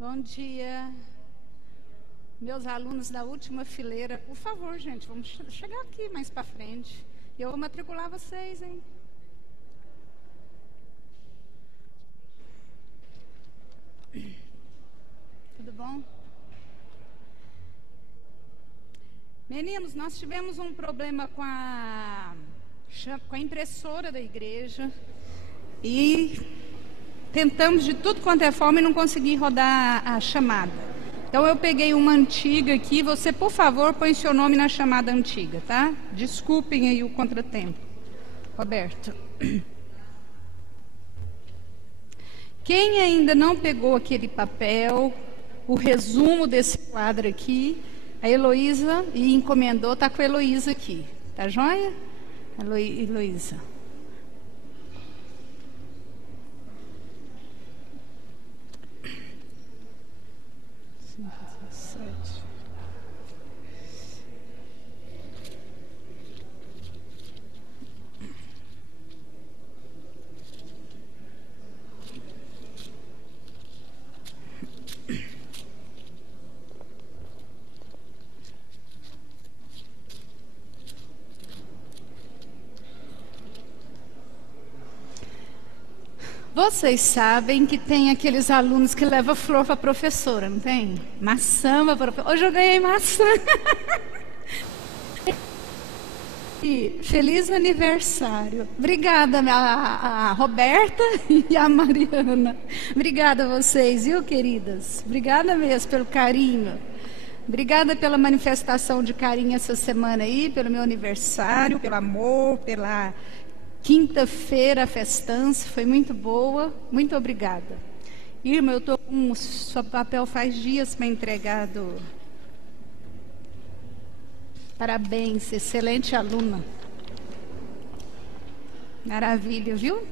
Bom dia, meus alunos da última fileira. Por favor, gente, vamos chegar aqui mais para frente. Eu vou matricular vocês, hein? Tudo bom? Meninos, nós tivemos um problema com a impressora da igreja e tentamos de tudo quanto é forma e não consegui rodar a chamada. Então eu peguei uma antiga aqui, você por favor põe seu nome na chamada antiga, tá? Desculpem aí o contratempo. Roberto. Quem ainda não pegou aquele papel, o resumo desse quadro aqui, a Heloísa e encomendou, tá com a Heloísa aqui, tá joia? Heloísa. Vocês sabem que tem aqueles alunos que levam flor para a professora, não tem? Maçã para a professora. Hoje eu ganhei maçã. E feliz aniversário. Obrigada a Roberta e a Mariana. Obrigada a vocês, viu, queridas? Obrigada mesmo pelo carinho. Obrigada pela manifestação de carinho essa semana aí, pelo meu aniversário, pelo amor, pela quinta-feira, a festança, foi muito boa, muito obrigada. Irmã, eu estou com o seu papel faz dias para entregar do... Parabéns, excelente aluna. Maravilha, viu?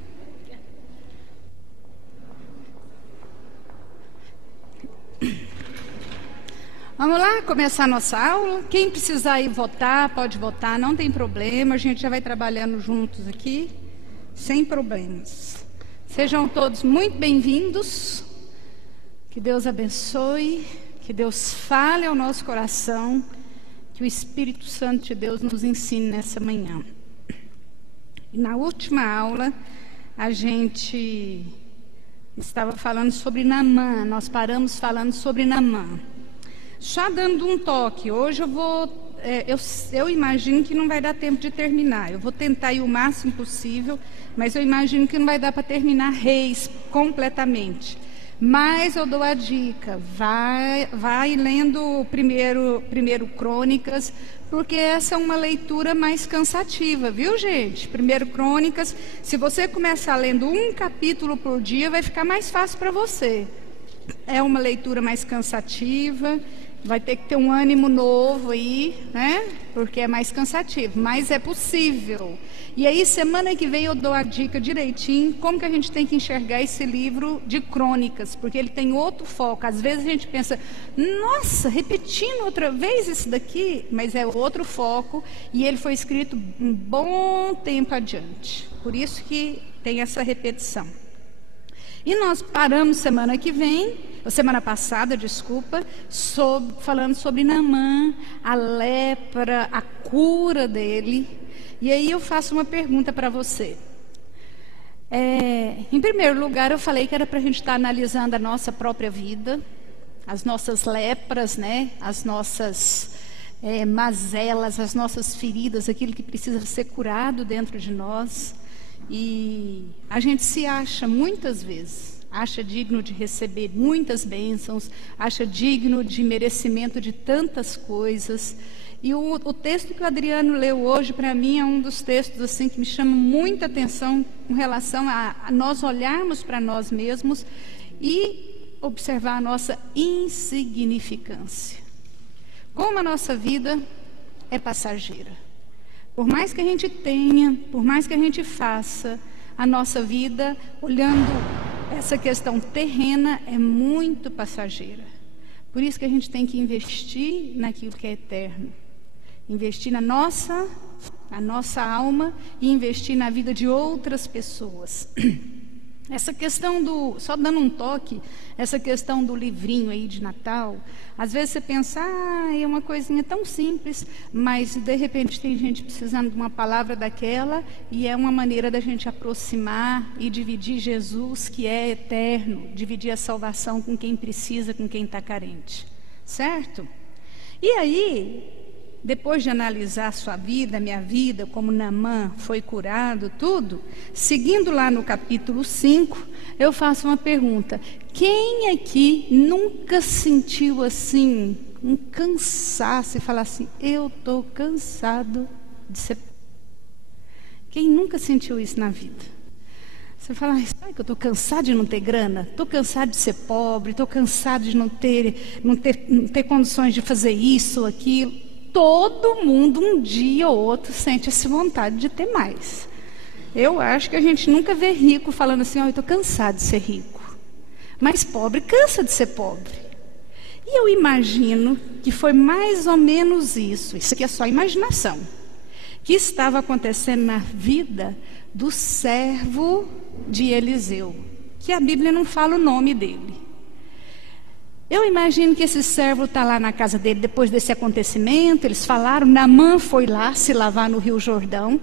Vamos lá começar a nossa aula. Quem precisar ir votar, pode votar, não tem problema. A gente já vai trabalhando juntos aqui, sem problemas. Sejam todos muito bem-vindos. Que Deus abençoe, que Deus fale ao nosso coração, que o Espírito Santo de Deus nos ensine nessa manhã. E na última aula, a gente estava falando sobre Naamã, nós paramos falando sobre Naamã. Já dando um toque, hoje eu vou, eu imagino que não vai dar tempo de terminar, eu vou tentar ir o máximo possível, mas eu imagino que não vai dar para terminar Reis completamente. Mas eu dou a dica, vai lendo primeiro Crônicas, porque essa é uma leitura mais cansativa, viu, gente? Primeiro Crônicas, se você começar lendo um capítulo por dia, vai ficar mais fácil para você. É uma leitura mais cansativa, vai ter que ter um ânimo novo aí, né? Porque é mais cansativo, mas é possível. E aí, semana que vem eu dou a dica direitinho, como que a gente tem que enxergar esse livro de crônicas, porque ele tem outro foco. Às vezes a gente pensa, nossa, repetindo outra vez isso daqui, mas é outro foco, e ele foi escrito um bom tempo adiante. Por isso que tem essa repetição. E nós paramos semana passada, falando sobre Naamã, a lepra, a cura dele. E aí eu faço uma pergunta para você. Em primeiro lugar, eu falei que era para a gente estar analisando a nossa própria vida, as nossas lepras, né? As nossas mazelas, as nossas feridas, aquilo que precisa ser curado dentro de nós. E a gente se acha muitas vezes, acha digno de receber muitas bênçãos, acha digno de merecimento de tantas coisas. E o texto que o Adriano leu hoje, para mim, é um dos textos assim, que me chama muita atenção com relação a nós olharmos para nós mesmos e observar a nossa insignificância. Como a nossa vida é passageira. Por mais que a gente tenha, por mais que a gente faça, a nossa vida, olhando essa questão terrena, é muito passageira. Por isso que a gente tem que investir naquilo que é eterno. Investir na nossa alma e investir na vida de outras pessoas. Essa questão só dando um toque, essa questão do livrinho aí de Natal, às vezes você pensa, é uma coisinha tão simples, mas de repente tem gente precisando de uma palavra daquela, e é uma maneira da gente aproximar e dividir Jesus, que é eterno, dividir a salvação com quem precisa, com quem está carente, certo? E aí, depois de analisar a sua vida, minha vida, como Naamã foi curado, tudo, seguindo lá no capítulo 5, eu faço uma pergunta: quem aqui nunca sentiu assim, um cansaço e falar assim, eu estou cansado de ser... Quem nunca sentiu isso na vida? Você fala, sabe que eu estou cansado de não ter grana? Estou cansado de ser pobre, estou cansado de não ter condições de fazer isso ou aquilo. Todo mundo, um dia ou outro, sente essa vontade de ter mais. Eu acho que a gente nunca vê rico falando assim, eu estou cansado de ser rico. Mas pobre cansa de ser pobre. E eu imagino que foi mais ou menos isso aqui é só imaginação, que estava acontecendo na vida do servo de Eliseu, que a Bíblia não fala o nome dele. Eu imagino que esse servo está lá na casa dele depois desse acontecimento. Eles falaram, Naamã foi lá se lavar no Rio Jordão.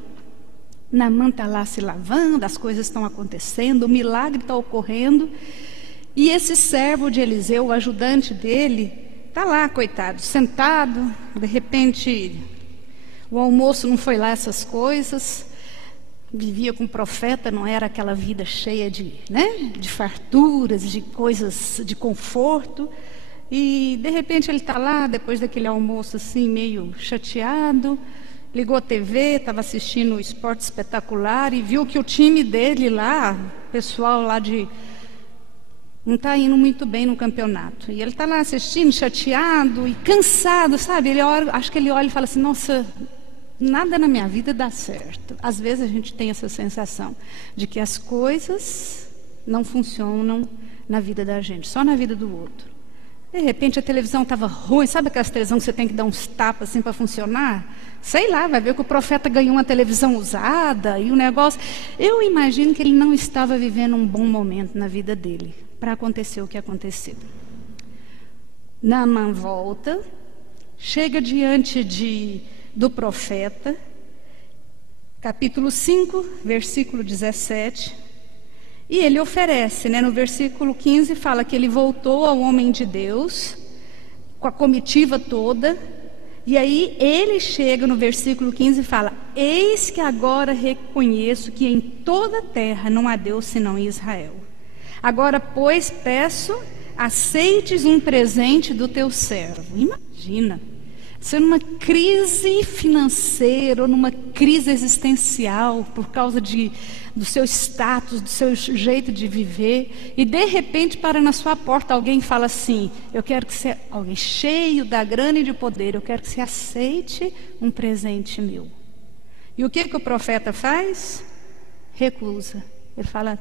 Naamã está lá se lavando, as coisas estão acontecendo, o milagre está ocorrendo. E esse servo de Eliseu, o ajudante dele, está lá, coitado, sentado. De repente, o almoço não foi lá essas coisas. Vivia com o profeta, não era aquela vida cheia de farturas, de coisas, de conforto. E de repente ele está lá, depois daquele almoço assim, meio chateado, ligou a TV, estava assistindo o Esporte Espetacular e viu que o time dele lá, o pessoal lá não está indo muito bem no campeonato. E ele está lá assistindo, chateado e cansado, sabe? Acho que ele olha e fala assim, nossa... nada na minha vida dá certo. Às vezes a gente tem essa sensação de que as coisas não funcionam na vida da gente, só na vida do outro. De repente a televisão estava ruim, sabe aquelas televisões que você tem que dar uns tapas assim para funcionar? Sei lá, vai ver que o profeta ganhou uma televisão usada e o negócio... Eu imagino que ele não estava vivendo um bom momento na vida dele para acontecer o que aconteceu. Naamã volta, chega diante do profeta, capítulo 5, versículo 17, e ele oferece, no versículo 15 fala que ele voltou ao homem de Deus, com a comitiva toda, e aí ele chega no versículo 15 e fala, eis que agora reconheço que em toda a terra não há Deus senão em Israel. Agora, pois, peço, aceites um presente do teu servo. Imagina, você numa crise financeira ou numa crise existencial por causa do seu status, do seu jeito de viver, e de repente para na sua porta alguém fala assim, eu quero que você, alguém cheio da grana e de poder, eu quero que você aceite um presente meu. E o que o profeta faz? Recusa. Ele fala,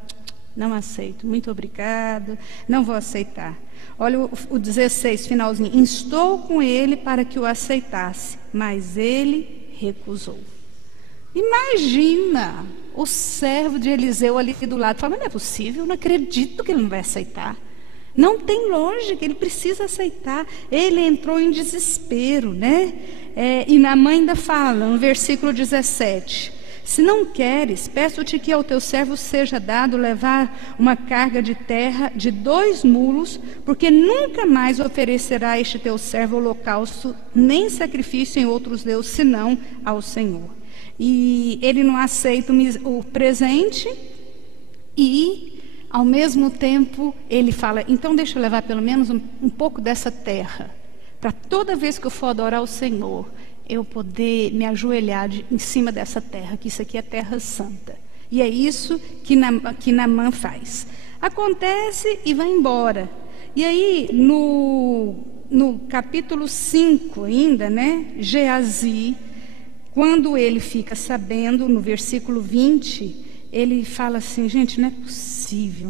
não aceito, muito obrigado, não vou aceitar. Olha o 16, finalzinho. Instou com ele para que o aceitasse, mas ele recusou. Imagina o servo de Eliseu ali do lado. Fala, mas não é possível, não acredito que ele não vai aceitar. Não tem lógica, ele precisa aceitar. Ele entrou em desespero, e Naamã ainda fala, no versículo 17... Se não queres, peço-te que ao teu servo seja dado levar uma carga de terra de 2 mulos, porque nunca mais oferecerá este teu servo holocausto, nem sacrifício em outros deuses, senão ao Senhor. E ele não aceita o presente e, ao mesmo tempo, ele fala, então deixa eu levar pelo menos um pouco dessa terra, para toda vez que eu for adorar o Senhor, eu poder me ajoelhar em cima dessa terra, que isso aqui é terra santa. E é isso que Naamã faz. Acontece e vai embora. E aí, no capítulo 5 ainda, Geazi, quando ele fica sabendo, no versículo 20, ele fala assim, gente, não é possível,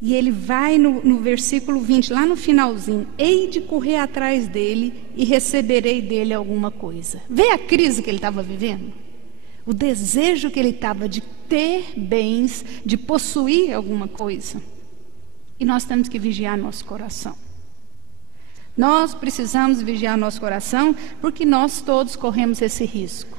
E ele vai no versículo 20, lá no finalzinho, hei de correr atrás dele e receberei dele alguma coisa. Vê a crise que ele estava vivendo? o desejo que ele estava de ter bens, de possuir alguma coisa. E nós temos que vigiar nosso coração. Nós precisamos vigiar nosso coração, porque nós todos corremos esse risco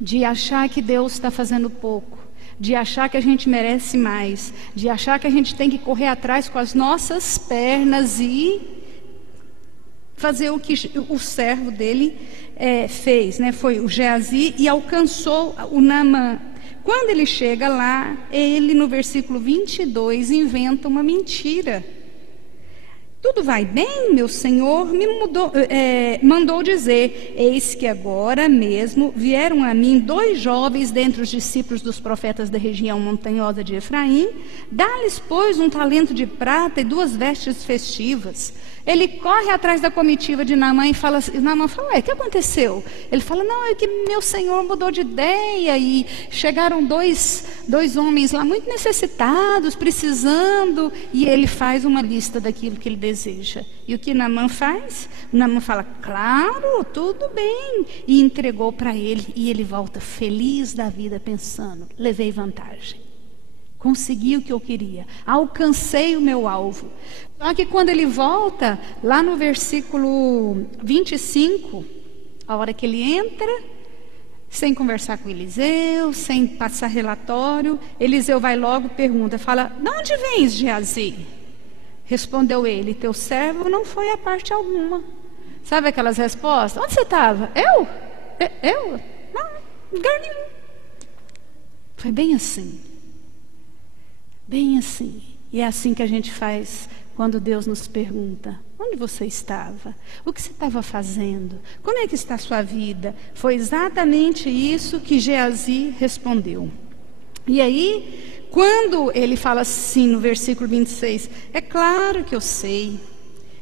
de achar que Deus está fazendo pouco, de achar que a gente merece mais, de achar que a gente tem que correr atrás com as nossas pernas e fazer o que o servo dele fez, né? Foi o Geazi, e alcançou o Naamã. Quando ele chega lá, ele no versículo 22 inventa uma mentira. Tudo vai bem, meu senhor me mandou dizer: eis que agora mesmo vieram a mim 2 jovens dentre os discípulos dos profetas da região montanhosa de Efraim. Dá-lhes, pois, um talento de prata e 2 vestes festivas. Ele corre atrás da comitiva de Naamã e fala, Naamã fala: ué, o que aconteceu? Ele fala: não, é que meu senhor mudou de ideia e chegaram dois homens lá muito necessitados, precisando, e ele faz uma lista daquilo que ele deseja. E o que Naamã faz? Naamã fala: claro, tudo bem, e entregou para ele, e ele volta feliz da vida pensando: levei vantagem. Consegui o que eu queria, alcancei o meu alvo. Só que quando ele volta, lá no versículo 25, a hora que ele entra, sem conversar com Eliseu, sem passar relatório, Eliseu vai logo e pergunta, fala: de onde vens, Geazi? Respondeu ele: teu servo não foi a parte alguma. Sabe aquelas respostas? Onde você estava? Eu? Não, lugar nenhum. Foi bem assim. Bem assim. E é assim que a gente faz quando Deus nos pergunta: onde você estava? O que você estava fazendo? Como é que está a sua vida? Foi exatamente isso que Geazi respondeu. E aí, quando ele fala assim no versículo 26, é claro que eu sei.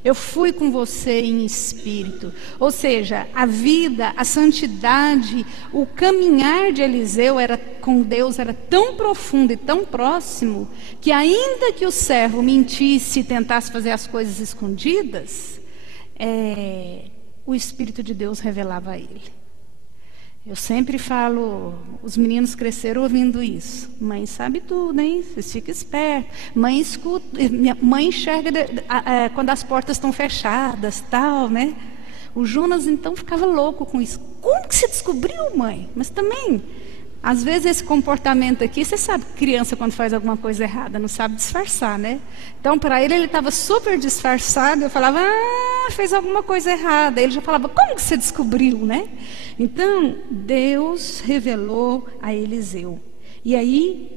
Eu fui com você em espírito. Ou seja, a vida, a santidade, o caminhar de Eliseu com Deus era tão profundo e tão próximo, que ainda que o servo mentisse e tentasse fazer as coisas escondidas, o Espírito de Deus revelava a ele. Eu sempre falo, os meninos cresceram ouvindo isso: mãe sabe tudo, hein? Vocês ficam espertos. Mãe escuta, mãe enxerga quando as portas estão fechadas, tal, né? O Jonas então ficava louco com isso. Como que você descobriu, mãe? Mas também, às vezes esse comportamento aqui, você sabe, criança quando faz alguma coisa errada não sabe disfarçar, né? Então para ele estava super disfarçado. Eu falava: fez alguma coisa errada. Ele já falava: como que você descobriu, né? Então Deus revelou a Eliseu. E aí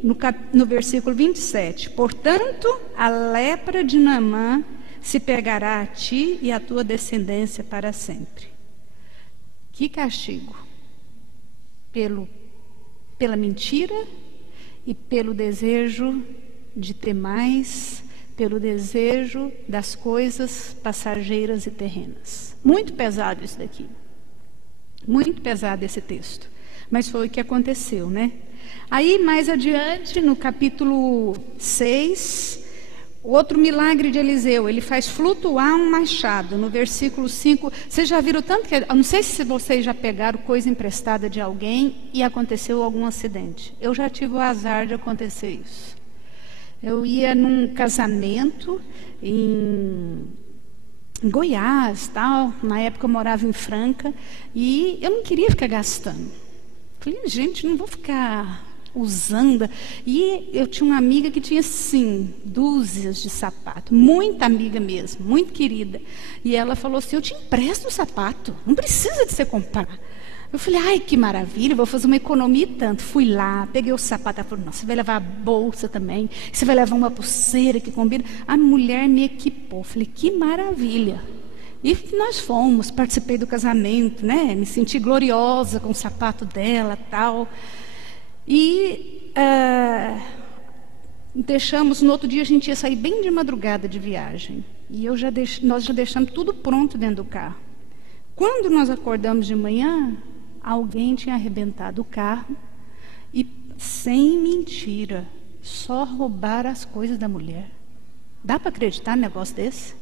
no versículo 27, portanto a lepra de Naamã se pegará a ti e a tua descendência para sempre. Que castigo! Pela mentira e pelo desejo de ter mais, pelo desejo das coisas passageiras e terrenas. Muito pesado isso daqui. Muito pesado esse texto. Mas foi o que aconteceu, né? Aí mais adiante, no capítulo 6, outro milagre de Eliseu, ele faz flutuar um machado. No versículo 5, vocês já viram tanto que... Eu não sei se vocês já pegaram coisa emprestada de alguém e aconteceu algum acidente. Eu já tive o azar de acontecer isso. Eu ia num casamento em Goiás, tal. Na época eu morava em Franca e eu não queria ficar gastando. Falei: gente, não vou ficar usando. E eu tinha uma amiga que tinha, sim, dúzias de sapato, muita amiga mesmo, muito querida. E ela falou assim: eu te empresto o sapato, não precisa de você comprar. Eu falei: ai, que maravilha, vou fazer uma economia e tanto. Fui lá, peguei o sapato. Ela falou: não, você vai levar a bolsa também, você vai levar uma pulseira que combina. A mulher me equipou. Eu falei: que maravilha. E nós fomos, participei do casamento, né? Me senti gloriosa com o sapato dela, tal. E deixamos, no outro dia a gente ia sair bem de madrugada de viagem. E nós já deixamos tudo pronto dentro do carro. Quando nós acordamos de manhã, alguém tinha arrebentado o carro e, sem mentira, só roubaram as coisas da mulher. Dá para acreditar num negócio desse?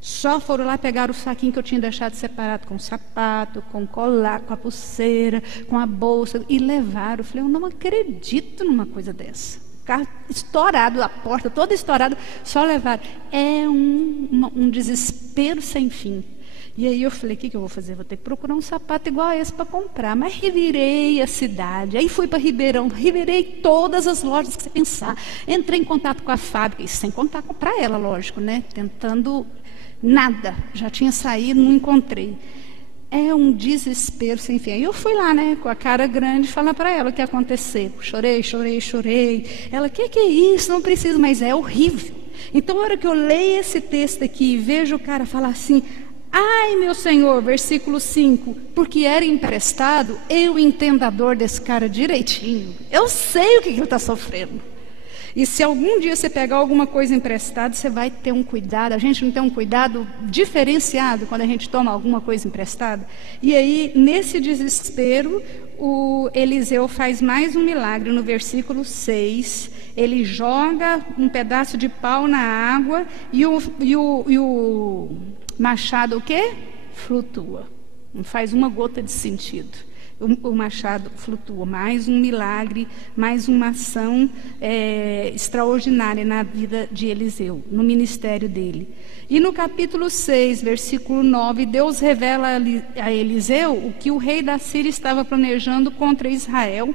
Só foram lá pegar o saquinho que eu tinha deixado separado com o sapato, com o colar, com a pulseira, com a bolsa, e levaram. Eu falei, eu não acredito numa coisa dessa. O carro estourado, a porta toda estourada, só levaram. É um desespero sem fim. E aí eu falei, o que eu vou fazer? Vou ter que procurar um sapato igual a esse para comprar. Mas revirei a cidade, aí fui para Ribeirão, revirei todas as lojas que você pensar. Entrei em contato com a fábrica, isso sem contar para ela, lógico, né? Tentando nada, já tinha saído, não encontrei. É um desespero sem fim. Aí eu fui lá, né, com a cara grande, falar para ela o que ia acontecer. Chorei, chorei, chorei. Ela, o que é isso? Não preciso, mas é horrível. Então, na hora que eu leio esse texto aqui e vejo o cara falar assim, ai, meu Senhor, versículo 5, porque era emprestado, eu entendo a dor desse cara direitinho. Eu sei o que ele está sofrendo. E se algum dia você pegar alguma coisa emprestada, você vai ter um cuidado. A gente não tem um cuidado diferenciado quando a gente toma alguma coisa emprestada. E aí, nesse desespero, o Eliseu faz mais um milagre. No versículo 6, ele joga um pedaço de pau na água e o machado o quê? Flutua. Não faz uma gota de sentido. O machado flutua. Mais um milagre, mais uma ação extraordinária na vida de Eliseu, no ministério dele. E no capítulo 6, versículo 9, Deus revela a Eliseu o que o rei da Síria estava planejando contra Israel.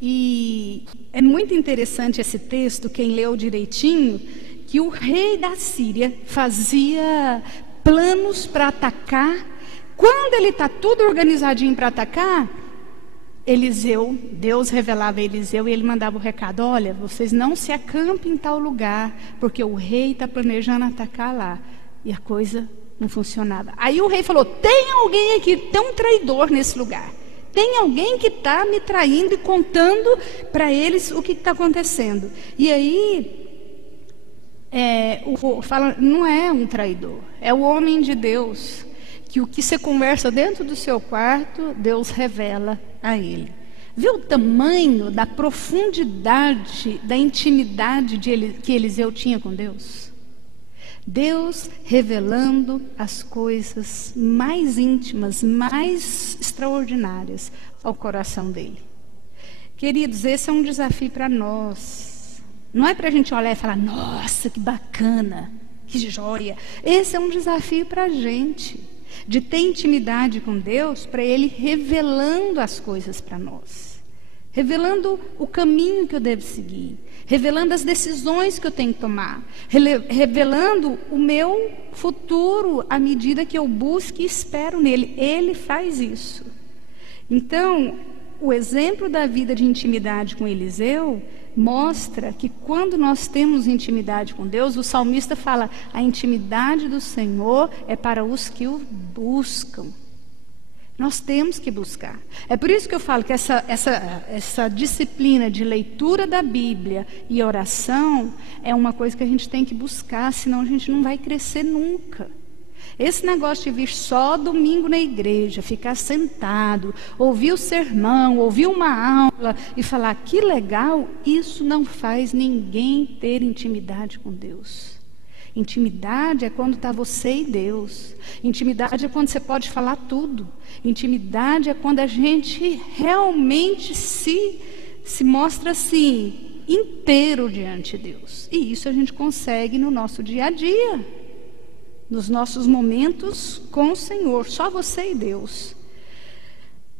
E é muito interessante esse texto, quem leu direitinho, que o rei da Síria fazia planos para atacar. Quando ele está tudo organizadinho para atacar, Eliseu, Deus revelava a Eliseu e ele mandava o recado, olha, vocês não se acampem em tal lugar, porque o rei está planejando atacar lá. E a coisa não funcionava. Aí o rei falou, tem alguém aqui, tem um traidor nesse lugar. Tem alguém que está me traindo e contando para eles o que está acontecendo. E aí, fala, não é um traidor, é o homem de Deus. Que o que você conversa dentro do seu quarto, Deus revela a ele. Vê o tamanho da profundidade, da intimidade que Eliseu tinha com Deus? Deus revelando as coisas mais íntimas, mais extraordinárias ao coração dele. Queridos, esse é um desafio para nós. Não é para a gente olhar e falar, nossa, que bacana, que joia. Esse é um desafio para a gente. De ter intimidade com Deus, para Ele revelando as coisas para nós, revelando o caminho que eu devo seguir, revelando as decisões que eu tenho que tomar, revelando o meu futuro à medida que eu busco e espero nele. Ele faz isso. Então, o exemplo da vida de intimidade com Eliseu mostra que quando nós temos intimidade com Deus, o salmista fala, a intimidade do Senhor é para os que o buscam. Nós temos que buscar. É por isso que eu falo que essa disciplina de leitura da Bíblia e oração é uma coisa que a gente tem que buscar, senão a gente não vai crescer nunca. Esse negócio de vir só domingo na igreja, ficar sentado, ouvir o sermão, ouvir uma aula e falar que legal, isso não faz ninguém ter intimidade com Deus. Intimidade é quando está você e Deus. Intimidade é quando você pode falar tudo. Intimidade é quando a gente realmente se mostra assim, inteiro diante de Deus. E isso a gente consegue no nosso dia a dia. Nos nossos momentos com o Senhor, só você e Deus.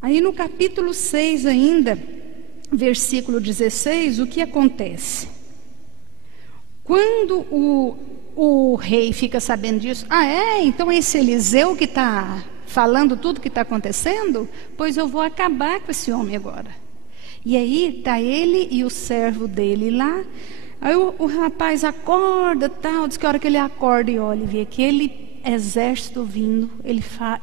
Aí no capítulo 6 ainda, versículo 16, o que acontece? Quando o rei fica sabendo disso, então esse Eliseu que está falando tudo que está acontecendo, pois eu vou acabar com esse homem agora. E aí está ele e o servo dele lá. Aí o rapaz acorda, tal, diz que a hora que ele acorda e olha e vê aquele exército vindo,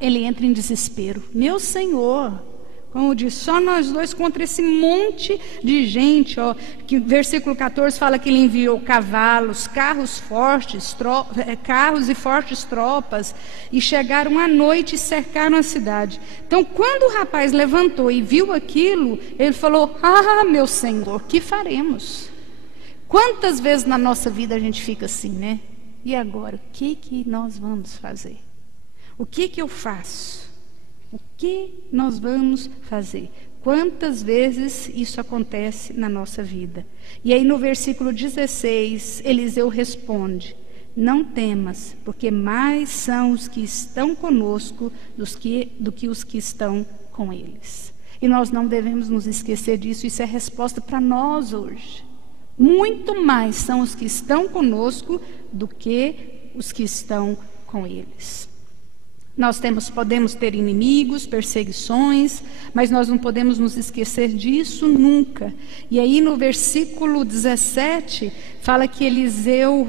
ele entra em desespero. Meu Senhor, como diz, só nós dois contra esse monte de gente, ó, que versículo 14 fala que ele enviou cavalos, carros e fortes tropas, e chegaram à noite e cercaram a cidade. Então, quando o rapaz levantou e viu aquilo, ele falou, meu Senhor, que faremos? Quantas vezes na nossa vida a gente fica assim, né? E agora, o que nós vamos fazer? O que eu faço? O que nós vamos fazer? Quantas vezes isso acontece na nossa vida? E aí no versículo 16, Eliseu responde: não temas, porque mais são os que estão conosco do que os que estão com eles. E nós não devemos nos esquecer disso, isso é resposta para nós hoje. Muito mais são os que estão conosco do que os que estão com eles. Nós podemos ter inimigos, perseguições, mas nós não podemos nos esquecer disso nunca. E aí no versículo 17, fala que Eliseu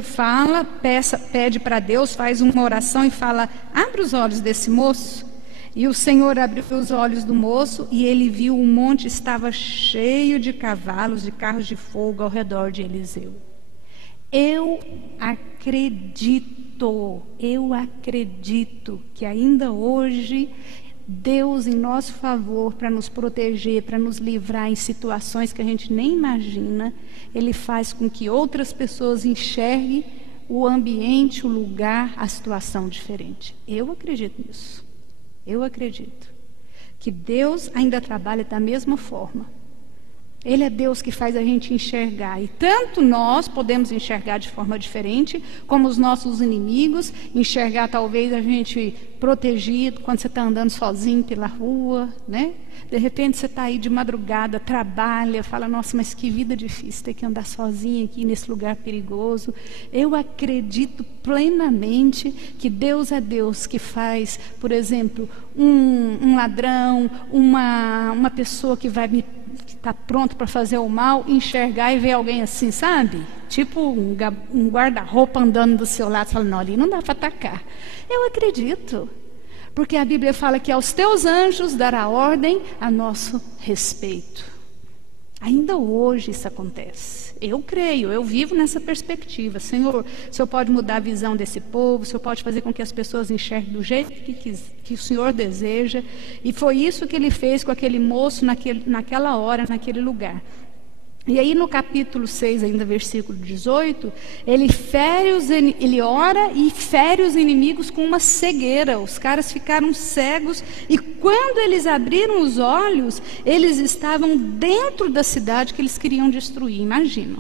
pede para Deus, faz uma oração e fala: abre os olhos desse moço. E o Senhor abriu os olhos do moço e ele viu o monte estava cheio de cavalos, de carros de fogo ao redor de Eliseu. Eu acredito que ainda hoje Deus em nosso favor, para nos proteger, para nos livrar em situações que a gente nem imagina, Ele faz com que outras pessoas enxerguem o ambiente, o lugar, a situação diferente. Eu acredito nisso. Eu acredito que Deus ainda trabalha da mesma forma. Ele é Deus que faz a gente enxergar. E tanto nós podemos enxergar de forma diferente, como os nossos inimigos, enxergar talvez a gente protegido quando você está andando sozinho pela rua, né? De repente você está aí de madrugada, trabalha, fala: nossa, mas que vida difícil ter que andar sozinho aqui nesse lugar perigoso. Eu acredito plenamente que Deus é Deus que faz, por exemplo, um ladrão, uma pessoa que está pronto para fazer o mal, enxergar e ver alguém assim, sabe? Tipo um guarda-roupa andando do seu lado, falando: não, ali não dá para atacar. Eu acredito, porque a Bíblia fala que aos teus anjos dará ordem a nosso respeito. Ainda hoje isso acontece. Eu creio, eu vivo nessa perspectiva. Senhor, o Senhor pode mudar a visão desse povo, o Senhor pode fazer com que as pessoas enxerguem do jeito que o Senhor deseja. E foi isso que Ele fez com aquele moço naquela hora, naquele lugar. E aí no capítulo 6, ainda versículo 18, ele ora e fere os inimigos com uma cegueira. Os caras ficaram cegos e quando eles abriram os olhos, eles estavam dentro da cidade que eles queriam destruir, imagina.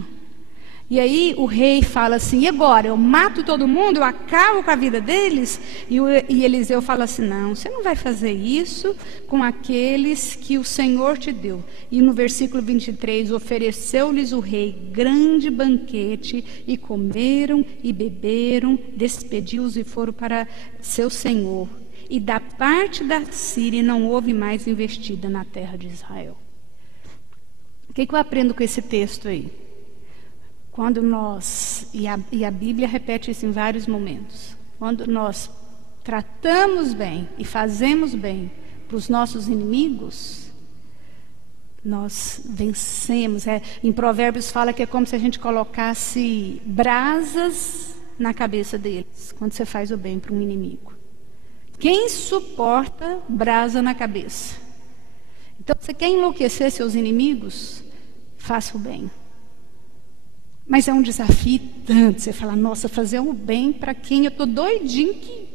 E aí o rei fala assim: e agora? Eu mato todo mundo? Eu acabo com a vida deles? E Eliseu fala assim: não, você não vai fazer isso com aqueles que o Senhor te deu. E no versículo 23, ofereceu-lhes o rei grande banquete, e comeram e beberam, despediu-os e foram para seu senhor. E da parte da Síria não houve mais investida na terra de Israel. O que eu aprendo com esse texto aí? Quando nós, e a Bíblia repete isso em vários momentos, quando nós tratamos bem e fazemos bem para os nossos inimigos, nós vencemos. Em Provérbios fala que é como se a gente colocasse brasas na cabeça deles, quando você faz o bem para um inimigo. Quem suporta brasa na cabeça? Então, você quer enlouquecer seus inimigos? Faça o bem. Mas é um desafio tanto, você fala: nossa, fazer o bem para quem eu estou doidinho que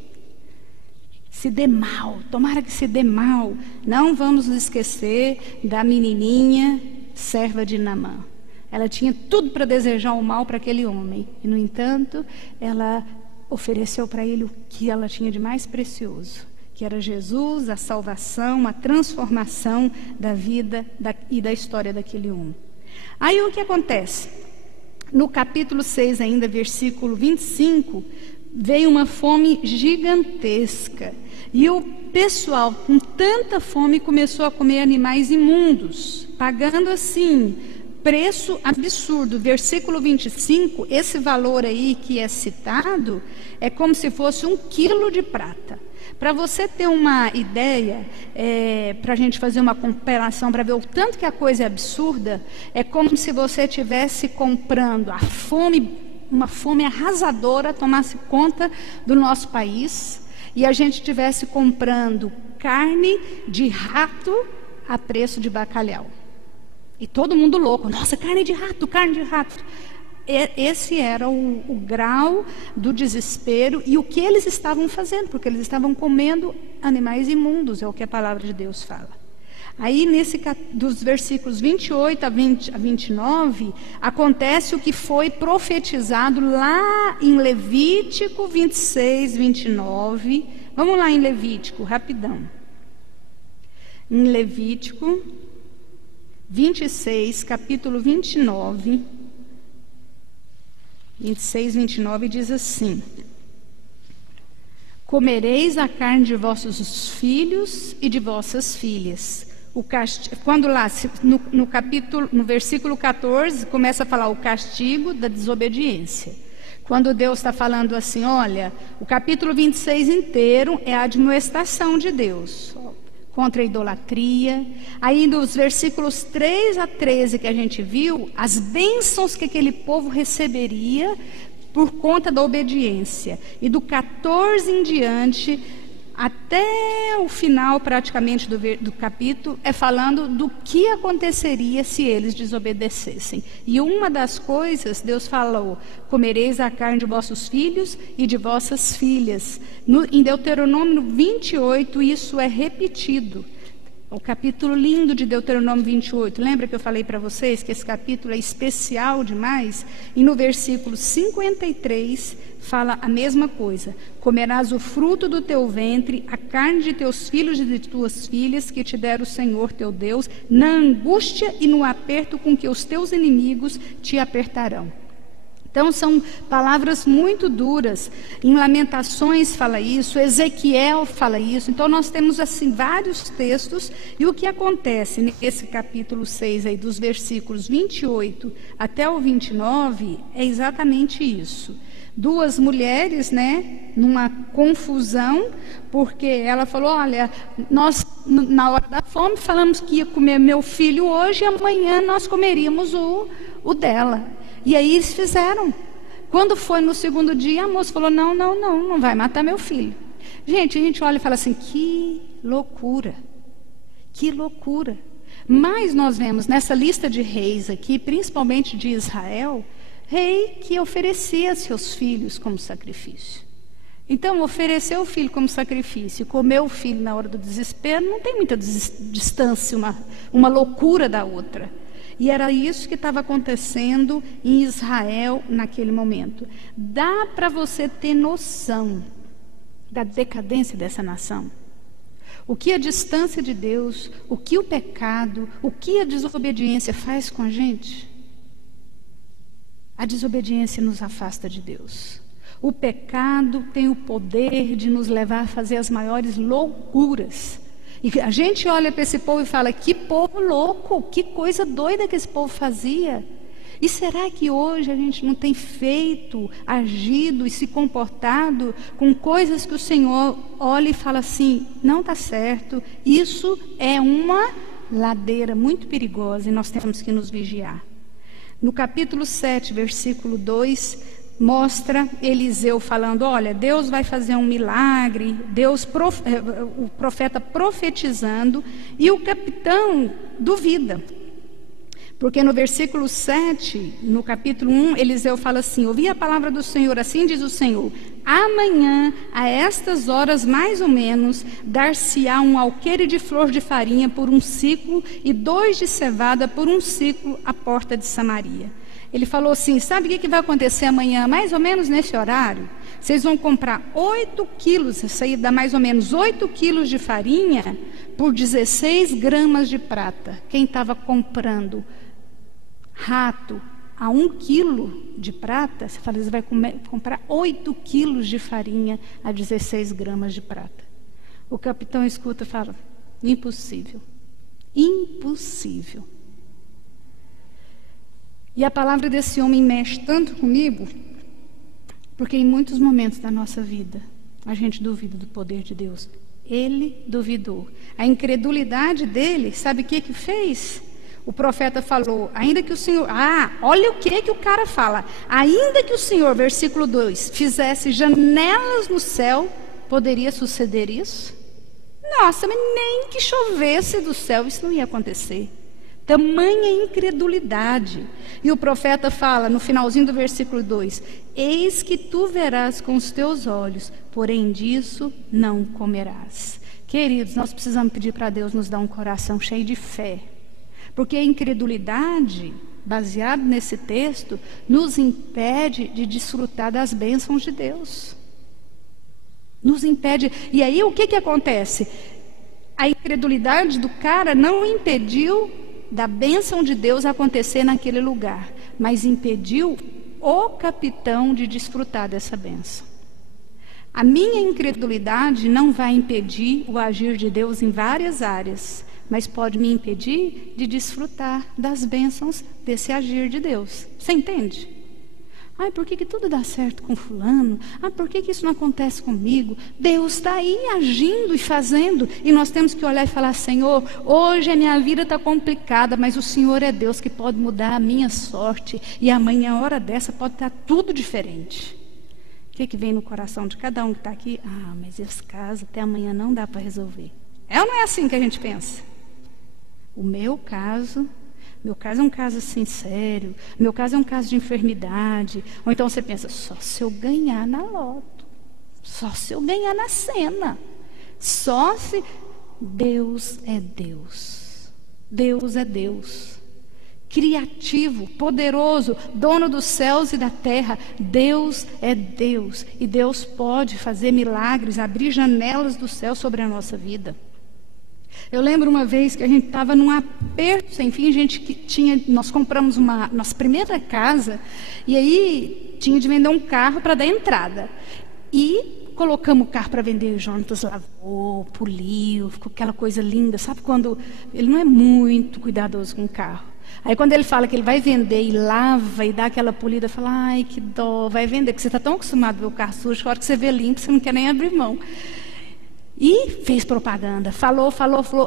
se dê mal, tomara que se dê mal. Não vamos nos esquecer da menininha serva de Naamã. Ela tinha tudo para desejar o mal para aquele homem. E no entanto, ela ofereceu para ele o que ela tinha de mais precioso, que era Jesus, a salvação, a transformação da vida e da história daquele homem. Aí o que acontece? No capítulo 6 ainda, versículo 25, veio uma fome gigantesca. E o pessoal, com tanta fome, começou a comer animais imundos, pagando assim, preço absurdo. Versículo 25, esse valor aí que é citado, é como se fosse 1 quilo de prata. Para você ter uma ideia, para a gente fazer uma comparação, para ver o tanto que a coisa é absurda, é como se você estivesse comprando uma fome arrasadora, tomasse conta do nosso país, e a gente estivesse comprando carne de rato a preço de bacalhau. E todo mundo louco: nossa, carne de rato, carne de rato. Esse era o grau do desespero e o que eles estavam fazendo, porque eles estavam comendo animais imundos, é o que a palavra de Deus fala. Aí, dos versículos 28 a 29, acontece o que foi profetizado lá em Levítico 26, 29. Vamos lá em Levítico, rapidão. Em Levítico 26, capítulo 29, 26, 29, diz assim: comereis a carne de vossos filhos e de vossas filhas. Quando lá, no versículo 14, começa a falar o castigo da desobediência. Quando Deus está falando assim, olha, o capítulo 26 inteiro é a admoestação de Deus contra a idolatria. Aí nos versículos 3 a 13 que a gente viu, as bênçãos que aquele povo receberia por conta da obediência. E do 14 em diante, até o final praticamente do capítulo, é falando do que aconteceria se eles desobedecessem. E uma das coisas, Deus falou, comereis a carne de vossos filhos e de vossas filhas. Em Deuteronômio 28, isso é repetido. O capítulo lindo de Deuteronômio 28, lembra que eu falei para vocês que esse capítulo é especial demais? E no versículo 53 fala a mesma coisa: comerás o fruto do teu ventre, a carne de teus filhos e de tuas filhas, que te der o Senhor teu Deus, na angústia e no aperto com que os teus inimigos te apertarão. Então são palavras muito duras. Em Lamentações fala isso, Ezequiel fala isso. Então nós temos assim vários textos. E o que acontece nesse capítulo 6 aí, dos versículos 28 até o 29, é exatamente isso. Duas mulheres, né, numa confusão, porque ela falou, olha, nós na hora da fome falamos que ia comer meu filho hoje e amanhã nós comeríamos o dela. E aí eles fizeram. Quando foi no segundo dia, a moça falou, não vai matar meu filho. Gente, a gente olha e fala assim, que loucura. Que loucura. Mas nós vemos nessa lista de reis aqui, principalmente de Israel, rei que oferecia seus filhos como sacrifício. Então, oferecer o filho como sacrifício e comer o filho na hora do desespero, não tem muita distância, uma loucura da outra. E era isso que estava acontecendo em Israel naquele momento. Dá para você ter noção da decadência dessa nação? O que a distância de Deus, o que o pecado, o que a desobediência faz com a gente? A desobediência nos afasta de Deus. O pecado tem o poder de nos levar a fazer as maiores loucuras. E a gente olha para esse povo e fala, que povo louco, que coisa doida que esse povo fazia. E será que hoje a gente não tem feito, agido e se comportado com coisas que o Senhor olha e fala assim, não está certo, isso é uma ladeira muito perigosa e nós temos que nos vigiar. No capítulo 7, versículo 2, mostra Eliseu falando, olha, Deus vai fazer um milagre, o profeta profetizando, e o capitão duvida. Porque no versículo 7, no capítulo 1, Eliseu fala assim, ouvi a palavra do Senhor, assim diz o Senhor, amanhã, a estas horas mais ou menos, dar-se-á um alqueire de flor de farinha por um ciclo e 2 de cevada por um ciclo à porta de Samaria. Ele falou assim, sabe o que vai acontecer amanhã, mais ou menos nesse horário? Vocês vão comprar 8 quilos, isso aí dá mais ou menos 8 quilos de farinha por 16 gramas de prata. Quem estava comprando rato a 1 quilo de prata, você fala, você vai comprar 8 quilos de farinha a 16 gramas de prata. O capitão escuta e fala, impossível, impossível. E a palavra desse homem mexe tanto comigo, porque em muitos momentos da nossa vida, a gente duvida do poder de Deus. Ele duvidou. A incredulidade dele, sabe o que fez? O profeta falou, ainda que o Senhor... olha o que o cara fala. Ainda que o Senhor, versículo 2, fizesse janelas no céu, poderia suceder isso? Nossa, mas nem que chovesse do céu, isso não ia acontecer. Tamanha incredulidade. E o profeta fala no finalzinho do versículo 2: eis que tu verás com os teus olhos, porém disso não comerás. Queridos, nós precisamos pedir para Deus nos dar um coração cheio de fé, porque a incredulidade, baseado nesse texto, nos impede de desfrutar das bênçãos de Deus. Nos impede. E aí o que acontece? A incredulidade do cara não impediu da bênção de Deus acontecer naquele lugar, mas impediu o capitão de desfrutar dessa bênção. A minha incredulidade não vai impedir o agir de Deus em várias áreas, mas pode me impedir de desfrutar das bênçãos desse agir de Deus. Você entende? Ai, por que tudo dá certo com fulano? Ah, por que isso não acontece comigo? Deus está aí agindo e fazendo, e nós temos que olhar e falar: Senhor, hoje a minha vida está complicada, mas o Senhor é Deus que pode mudar a minha sorte, e amanhã, a hora dessa, pode estar tudo diferente. O que vem no coração de cada um que está aqui? Ah, mas esse caso até amanhã não dá para resolver. É ou não é assim que a gente pensa? O meu caso é um caso assim sério, meu caso é um caso de enfermidade. Ou então você pensa: só se eu ganhar na loto, só se eu ganhar na cena, só se... Deus é Deus. Deus é Deus. Criativo, poderoso, dono dos céus e da terra. Deus é Deus. E Deus pode fazer milagres, abrir janelas do céu sobre a nossa vida. Eu lembro uma vez que a gente estava num aperto sem fim, nós compramos nossa primeira casa, e aí tinha de vender um carro para dar entrada. E colocamos o carro para vender, juntas, lavou, poliu, ficou aquela coisa linda. Sabe quando ele não é muito cuidadoso com o carro? Aí quando ele fala que ele vai vender e lava e dá aquela polida, fala: ai, que dó, vai vender, porque você está tão acostumado a ver o carro sujo, que a hora que você vê limpo, você não quer nem abrir mão. E fez propaganda, falou,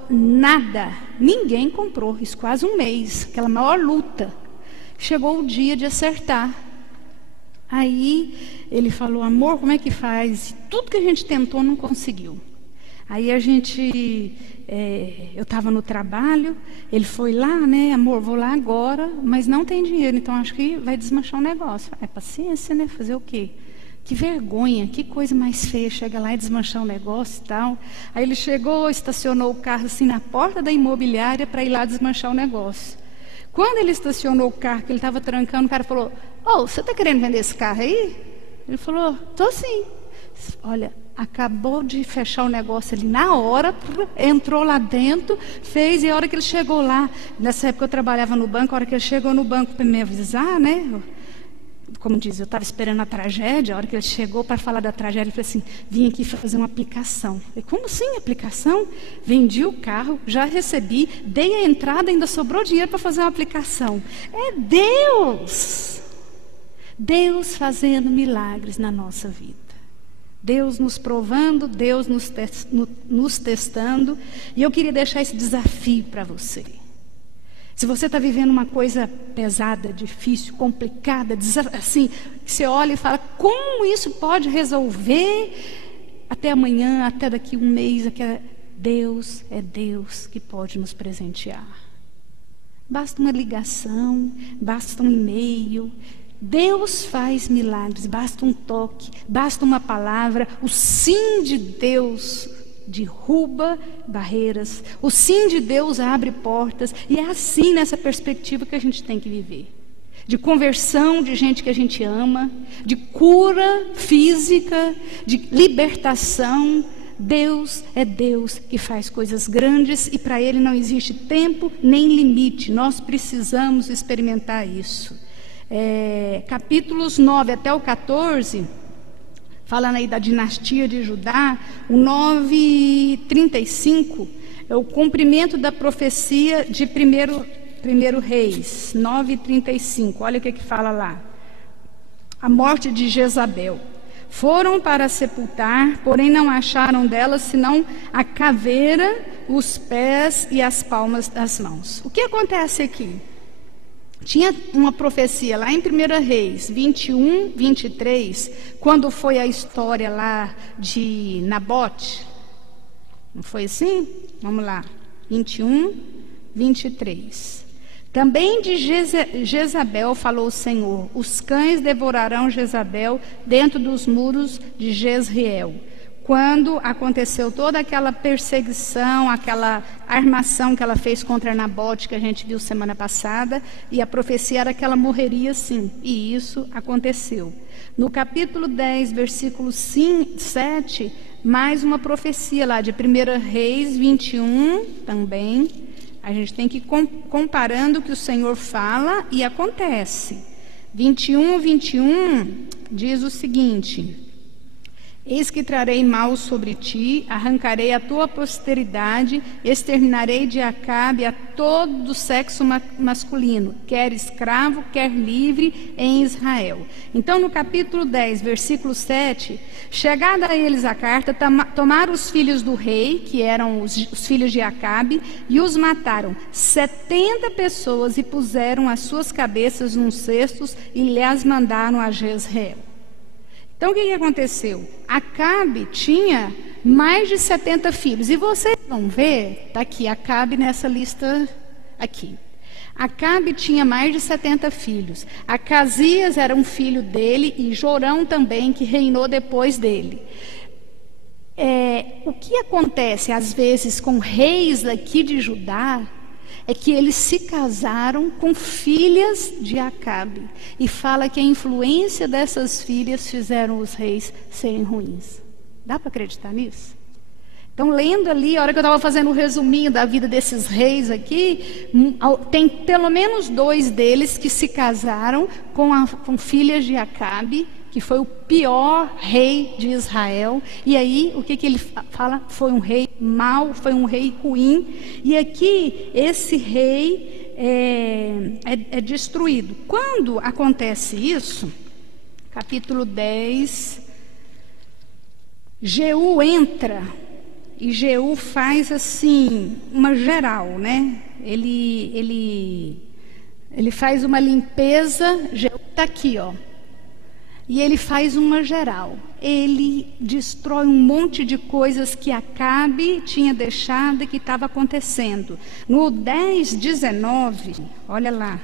nada, ninguém comprou, isso quase um mês, aquela maior luta. Chegou o dia de acertar. Aí ele falou: amor, como é que faz? Tudo que a gente tentou não conseguiu. Aí eu estava no trabalho, ele foi lá, né, amor, vou lá agora, mas não tem dinheiro, então acho que vai desmanchar o negócio. É paciência, né, fazer o quê? Que vergonha, que coisa mais feia, chega lá e desmanchar o negócio e tal. Aí ele chegou, estacionou o carro assim na porta da imobiliária para ir lá desmanchar o negócio. Quando ele estacionou o carro, que ele estava trancando, o cara falou: ô, você está querendo vender esse carro aí? Ele falou: tô sim. Olha, acabou de fechar o negócio ali na hora, entrou lá dentro, fez, e a hora que ele chegou lá, nessa época eu trabalhava no banco, a hora que ele chegou no banco para me avisar, né? Como diz, eu estava esperando a tragédia. A hora que ele chegou para falar da tragédia, ele falou assim: vim aqui fazer uma aplicação. Eu falei: como assim aplicação? Vendi o carro, já recebi, dei a entrada, ainda sobrou dinheiro para fazer uma aplicação. É Deus! Deus fazendo milagres na nossa vida. Deus nos provando, Deus nos testando. E eu queria deixar esse desafio para você. Se você está vivendo uma coisa pesada, difícil, complicada, assim, você olha e fala: como isso pode resolver até amanhã, até daqui um mês? Deus é Deus que pode nos presentear. Basta uma ligação, basta um e-mail. Deus faz milagres, basta um toque, basta uma palavra. O sim de Deus derruba barreiras, o sim de Deus abre portas. E é assim, nessa perspectiva, que a gente tem que viver, de conversão de gente que a gente ama, de cura física, de libertação. Deus é Deus que faz coisas grandes, e para Ele não existe tempo nem limite. Nós precisamos experimentar isso. Capítulos 9 até o 14, falando aí da dinastia de Judá, o 9:35 é o cumprimento da profecia de primeiro Reis, 9:35. Olha o que fala lá: a morte de Jezabel. Foram para sepultar, porém não acharam dela senão a caveira, os pés e as palmas das mãos. O que acontece aqui? Tinha uma profecia lá em 1 Reis 21, 23, quando foi a história lá de Nabote. Não foi assim? Vamos lá, 21, 23. Também de Jezabel falou o Senhor: os cães devorarão Jezabel dentro dos muros de Jezreel. Quando aconteceu toda aquela perseguição, aquela armação que ela fez contra Nabote, que a gente viu semana passada, e a profecia era que ela morreria sim, e isso aconteceu. No capítulo 10, versículo 7, mais uma profecia lá de 1 Reis 21 também. A gente tem que ir comparando o que o Senhor fala e acontece. 21 diz o seguinte: eis que trarei mal sobre ti, arrancarei a tua posteridade, exterminarei de Acabe a todo o sexo masculino, quer escravo, quer livre, em Israel. Então, no capítulo 10, versículo 7, chegada a eles a carta, tomaram os filhos do rei, que eram os filhos de Acabe, e os mataram, 70 pessoas, e puseram as suas cabeças num cestos e lhes mandaram a Jezreel. Então, o que aconteceu? Acabe tinha mais de 70 filhos. E vocês vão ver, está aqui, Acabe nessa lista aqui. Acabe tinha mais de 70 filhos. Acasias era um filho dele e Jorão também, que reinou depois dele. O que acontece, às vezes, com reis aqui de Judá, é que eles se casaram com filhas de Acabe. E fala que a influência dessas filhas fizeram os reis serem ruins. Dá para acreditar nisso? Então, lendo ali, a hora que eu estava fazendo um resuminho da vida desses reis aqui, tem pelo menos 2 deles que se casaram com filhas de Acabe, que foi o pior rei de Israel. E aí, o que ele fala? Foi um rei mau, foi um rei ruim. E aqui, esse rei é destruído. Quando acontece isso, capítulo 10, Jeú entra, e Jeú faz assim, uma geral, né? Ele faz uma limpeza. Jeú está aqui, ó. E ele faz uma geral. Ele destrói um monte de coisas que Acabe tinha deixado e que estava acontecendo. No 10:19, olha lá,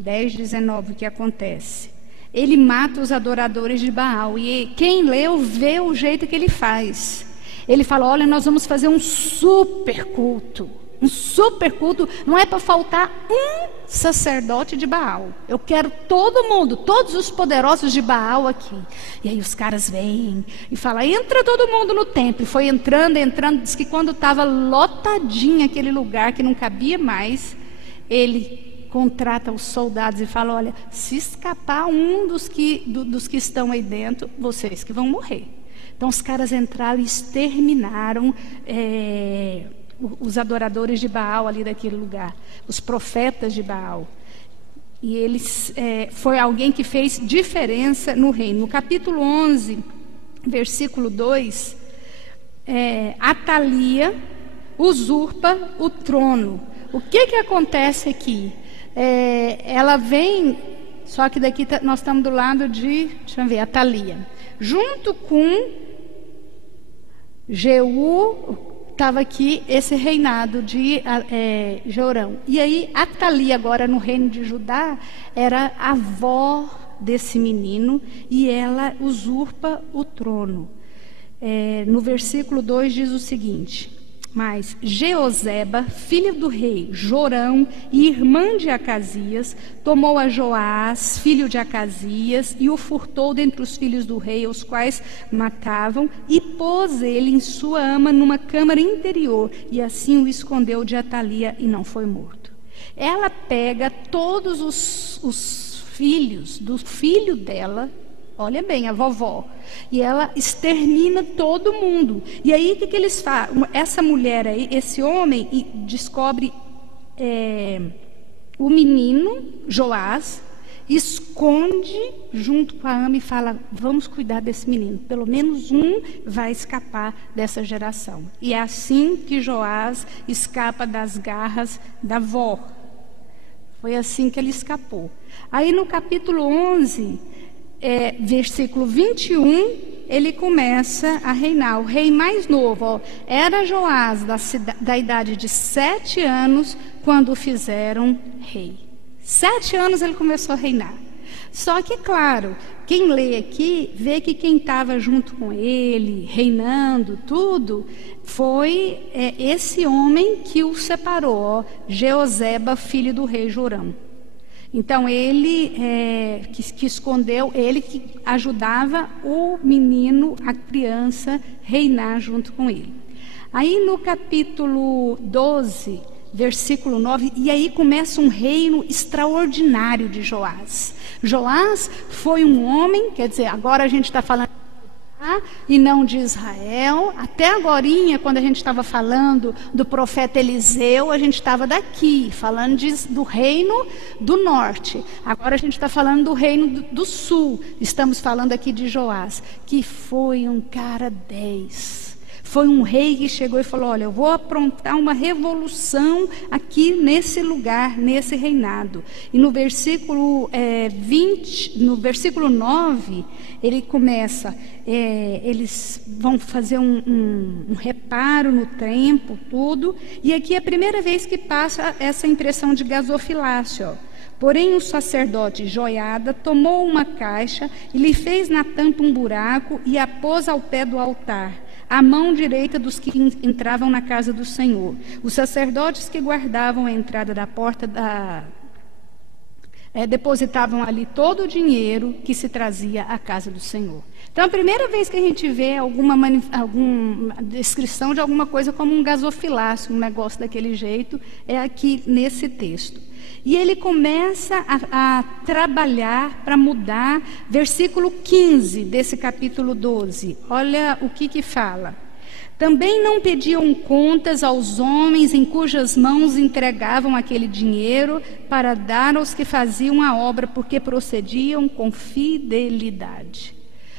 10:19, o que acontece? Ele mata os adoradores de Baal. E quem leu vê o jeito que ele faz. Ele fala: olha, nós vamos fazer um super culto. Um super culto, não é para faltar um sacerdote de Baal. Eu quero todo mundo, todos os poderosos de Baal aqui. E aí os caras vêm e falam: entra todo mundo no templo. E foi entrando. Diz que quando estava lotadinho aquele lugar que não cabia mais, ele contrata os soldados e fala: olha, se escapar um dos que estão aí dentro, vocês que vão morrer. Então os caras entraram e exterminaram os adoradores de Baal ali daquele lugar, os profetas de Baal. E eles foi alguém que fez diferença no reino. No capítulo 11, versículo 2, Atalia usurpa o trono. O que acontece aqui? Ela vem, só que daqui nós estamos do lado de, deixa eu ver, Atalia. Junto com Jeú, estava aqui esse reinado de Jorão. E aí, Atalia, agora no reino de Judá, era a avó desse menino, e ela usurpa o trono. No versículo 2 diz o seguinte: mas Jeozeba, filha do rei Jorão e irmã de Acasias, tomou a Joás, filho de Acasias, e o furtou dentre os filhos do rei, os quais matavam, e pôs ele em sua ama numa câmara interior, e assim o escondeu de Atalia, e não foi morto. Ela pega todos os filhos do filho dela, olha bem, a vovó, e ela extermina todo mundo. E aí o que eles fazem? Essa mulher aí, esse homem, descobre o menino Joás, esconde junto com a ama e fala: vamos cuidar desse menino, pelo menos um vai escapar dessa geração. E é assim que Joás escapa das garras da avó. Foi assim que ele escapou. Aí no capítulo 11, versículo 21, ele começa a reinar. O rei mais novo, era Joás, da idade de 7 anos, quando o fizeram rei. 7 anos ele começou a reinar. Só que, claro, quem lê aqui vê que quem estava junto com ele, reinando, tudo, foi esse homem que o separou, ó, Jeoseba, filho do rei Jorão. Então, ele que escondeu, ele que ajudava o menino, a criança, reinar junto com ele. Aí no capítulo 12, versículo 9, e aí começa um reino extraordinário de Joás. Joás foi um homem, quer dizer, agora a gente está falando e não de Israel. Até agorinha, quando a gente estava falando do profeta Eliseu, a gente estava daqui, falando do reino do norte. Agora a gente está falando do reino do sul. Estamos falando aqui de Joás, que foi um cara 10. Foi um rei que chegou e falou: olha, eu vou aprontar uma revolução aqui nesse lugar, nesse reinado. E no versículo 20, no versículo 9, ele começa, eles vão fazer um reparo no templo, tudo. E aqui é a primeira vez que passa essa impressão de gasofilácio, ó. Porém o sacerdote Joiada tomou uma caixa e lhe fez na tampa um buraco e a pôs ao pé do altar, à mão direita dos que entravam na casa do Senhor. Os sacerdotes que guardavam a entrada da porta depositavam ali todo o dinheiro que se trazia à casa do Senhor. Então, a primeira vez que a gente vê alguma descrição de alguma coisa como um gasofilácio, um negócio daquele jeito, é aqui nesse texto. E ele começa a trabalhar para mudar. Versículo 15 desse capítulo 12. Olha o que fala. Também não pediam contas aos homens em cujas mãos entregavam aquele dinheiro para dar aos que faziam a obra, porque procediam com fidelidade.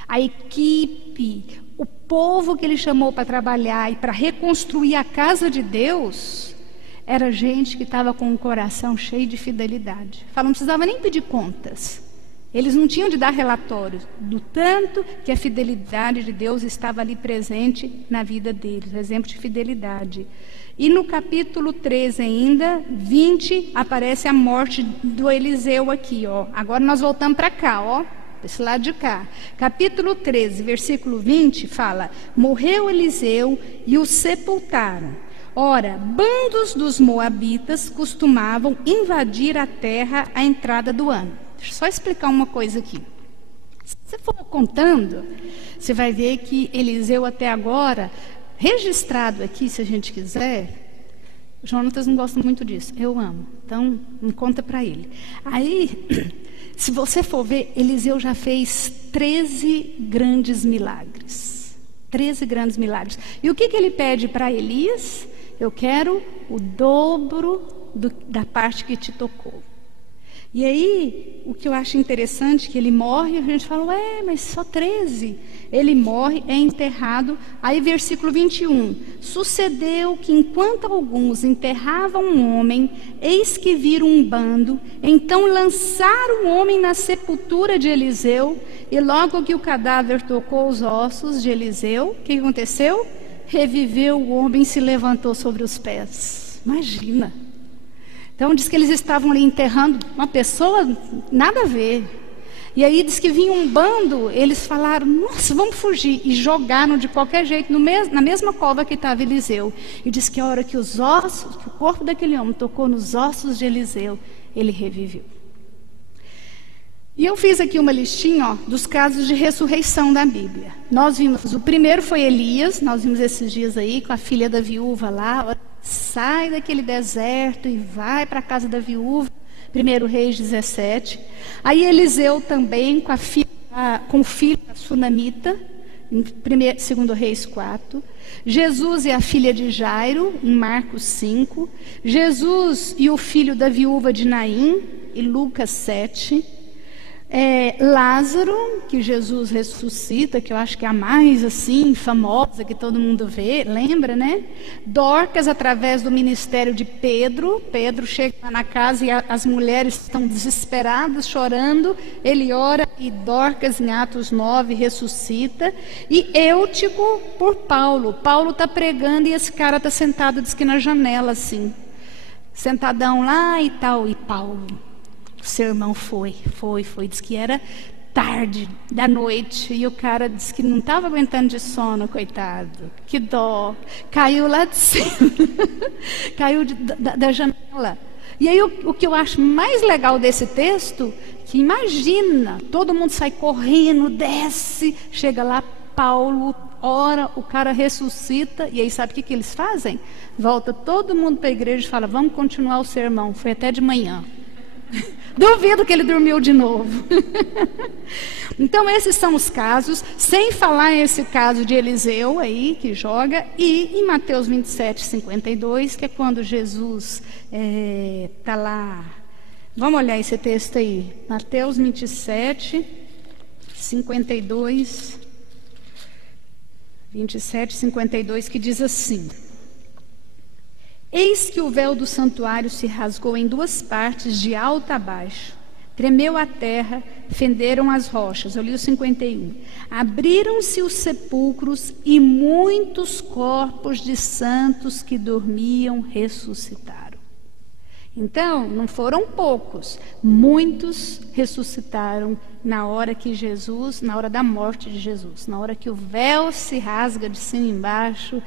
A equipe, o povo que ele chamou para trabalhar e para reconstruir a casa de Deus, era gente que estava com o coração cheio de fidelidade. Fala, não precisava nem pedir contas. Eles não tinham de dar relatórios do tanto que a fidelidade de Deus estava ali presente na vida deles. Exemplo de fidelidade. E no capítulo 13 ainda, 20, aparece a morte do Eliseu aqui, ó. Agora nós voltamos para cá, ó. Desse lado de cá. Capítulo 13, versículo 20, fala: morreu Eliseu e o sepultaram. Ora, bandos dos moabitas costumavam invadir a terra à entrada do ano. Deixa eu só explicar uma coisa aqui. Se você for contando, você vai ver que Eliseu até agora, registrado aqui, se a gente quiser, Jonatas não gosta muito disso, eu amo, então não conta para ele. Aí, se você for ver, Eliseu já fez 13 grandes milagres. 13 grandes milagres. E o que ele pede para Elias? Eu quero o dobro da parte que te tocou. E aí, o que eu acho interessante, que ele morre, a gente fala, ué, mas só 13. Ele morre, é enterrado. Aí, versículo 21. Sucedeu que, enquanto alguns enterravam um homem, eis que viram um bando, então lançaram o homem na sepultura de Eliseu, e logo que o cadáver tocou os ossos de Eliseu, o que aconteceu? Reviveu o homem e se levantou sobre os pés. Imagina. Então diz que eles estavam ali enterrando uma pessoa, nada a ver. E aí diz que vinha um bando, eles falaram, nossa, vamos fugir. E jogaram de qualquer jeito na mesma cova que estava Eliseu. E diz que a hora que os ossos, que o corpo daquele homem tocou nos ossos de Eliseu, ele reviveu. E eu fiz aqui uma listinha, ó, dos casos de ressurreição da Bíblia. Nós vimos, o primeiro foi Elias, nós vimos esses dias aí, com a filha da viúva lá, sai daquele deserto e vai para a casa da viúva, 1 Reis 17. Aí Eliseu também, com o filho da Sunamita, em 2 Reis 4. Jesus e a filha de Jairo, em Marcos 5. Jesus e o filho da viúva de Naim, em Lucas 7. Lázaro, que Jesus ressuscita, que eu acho que é a mais assim famosa que todo mundo vê, lembra, né? Dorcas, através do ministério de Pedro. Pedro chega na casa e as mulheres estão desesperadas, chorando. Ele ora e Dorcas, em Atos 9, ressuscita. E Eutico por Paulo. Paulo está pregando e esse cara está sentado, diz que na janela assim. sentadão lá e tal. E Paulo, o sermão foi. Diz que era tarde da noite. E o cara disse que não estava aguentando de sono, coitado. Que dó. Caiu lá de cima. Caiu da janela. E aí o que eu acho mais legal desse texto, que imagina, todo mundo sai correndo, desce, chega lá, Paulo ora, o cara ressuscita, e aí sabe o que eles fazem? Volta todo mundo para a igreja e fala, vamos continuar o sermão, foi até de manhã. Duvido que ele dormiu de novo. Então esses são os casos, sem falar esse caso de Eliseu aí, que joga, e em Mateus 27, 52, que é quando Jesus está lá. Vamos olhar esse texto aí, Mateus 27, 52, 27, 52, que diz assim: Eis que o véu do santuário se rasgou em duas partes, de alto a baixo. Tremeu a terra, fenderam as rochas. Eu li o 51. Abriram-se os sepulcros e muitos corpos de santos que dormiam ressuscitaram. Então, não foram poucos, muitos ressuscitaram na hora que Jesus, na hora da morte de Jesus, na hora que o véu se rasga de cima e embaixo,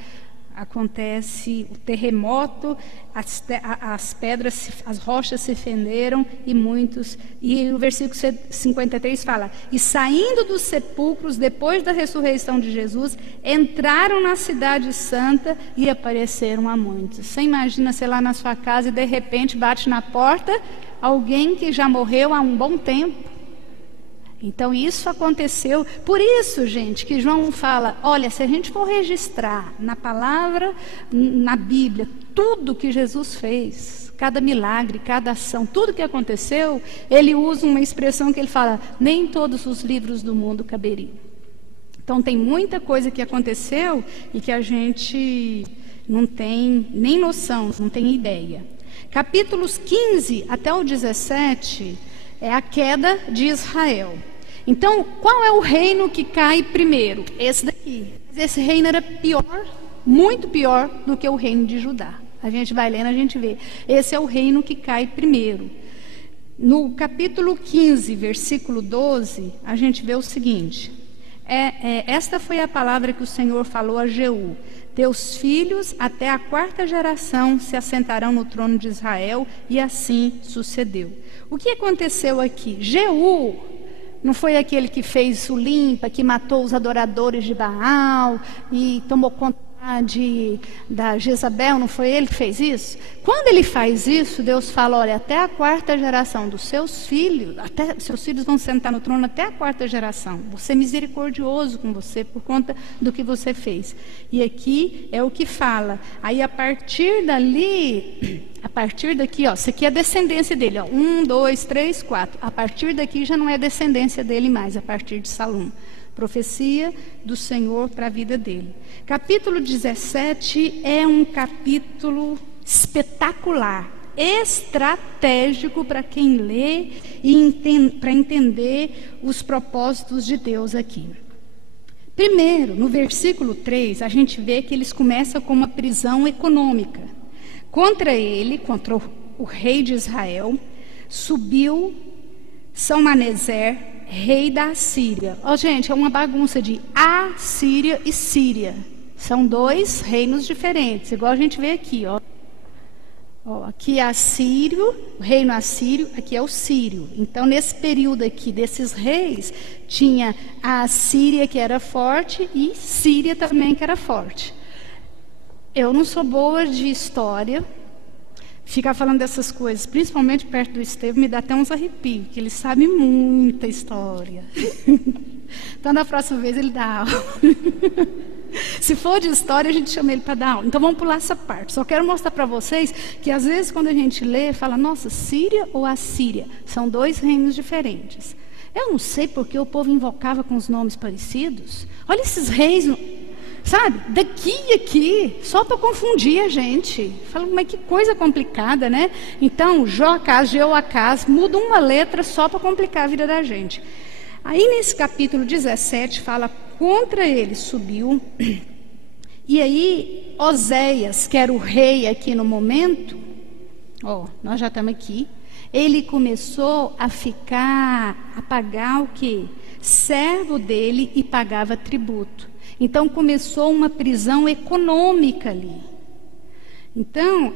acontece o terremoto, as pedras, as rochas se fenderam e muitos, e o versículo 53 fala, e saindo dos sepulcros, depois da ressurreição de Jesus, entraram na cidade santa e apareceram a muitos. Você imagina, sei lá, na sua casa e de repente bate na porta alguém que já morreu há um bom tempo. Então isso aconteceu, por isso, gente, que João fala, olha, se a gente for registrar na palavra, na Bíblia, tudo que Jesus fez, cada milagre, cada ação, tudo que aconteceu, ele usa uma expressão que ele fala, nem todos os livros do mundo caberiam. Então tem muita coisa que aconteceu e que a gente não tem nem noção, não tem ideia. Capítulos 15 até o 17 é a queda de Israel. Então, qual é o reino que cai primeiro? Esse daqui. Esse reino era pior, muito pior do que o reino de Judá. A gente vai lendo, a gente vê. Esse é o reino que cai primeiro. No capítulo 15, versículo 12, a gente vê o seguinte. Esta foi a palavra que o Senhor falou a Jeú. Teus filhos até a 4ª geração se assentarão no trono de Israel, e assim sucedeu. O que aconteceu aqui? Jeú não foi aquele que fez o limpa, que matou os adoradores de Baal e tomou conta da Jezabel, não foi ele que fez isso? Quando ele faz isso, Deus fala, olha, até a 4ª geração dos seus filhos, seus filhos vão sentar no trono até a 4ª geração. Vou ser misericordioso com você por conta do que você fez. E aqui é o que fala. Aí a partir dali, a partir daqui, ó, isso aqui é a descendência dele, ó, 1, 2, 3, 4. A partir daqui já não é descendência dele mais, a partir de Salom. Profecia do Senhor para a vida dele. Capítulo 17 é um capítulo espetacular, estratégico para quem lê e para entender os propósitos de Deus aqui. Primeiro, no versículo 3, a gente vê que eles começam com uma prisão econômica. Contra ele, contra o rei de Israel, subiu Salmaneser, rei da Assíria. Ó, gente, é uma bagunça de Assíria e Síria. São dois reinos diferentes, igual a gente vê aqui, ó. Aqui é Assírio, o reino assírio, aqui é o sírio. Então, nesse período aqui desses reis, tinha a Assíria que era forte e Síria também que era forte. Eu não sou boa de história, ficar falando dessas coisas, principalmente perto do Estevão, me dá até uns arrepios, que ele sabe muita história. Então, da próxima vez ele dá aula. Se for de história, a gente chama ele para dar aula. Então, vamos pular essa parte. Só quero mostrar para vocês que, às vezes, quando a gente lê, fala, nossa, Síria ou Assíria? São dois reinos diferentes. Eu não sei porque o povo invocava com os nomes parecidos. Olha esses reis... Sabe, daqui e aqui, só para confundir a gente. Fala, mas que coisa complicada, né? Então, Joacás, Jeoacás, muda uma letra só para complicar a vida da gente. Aí nesse capítulo 17 fala, contra ele subiu, e aí Oséias, que era o rei aqui no momento, nós já estamos aqui. Ele começou a pagar o quê? Servo dele e pagava tributo. Então começou uma prisão econômica ali. Então,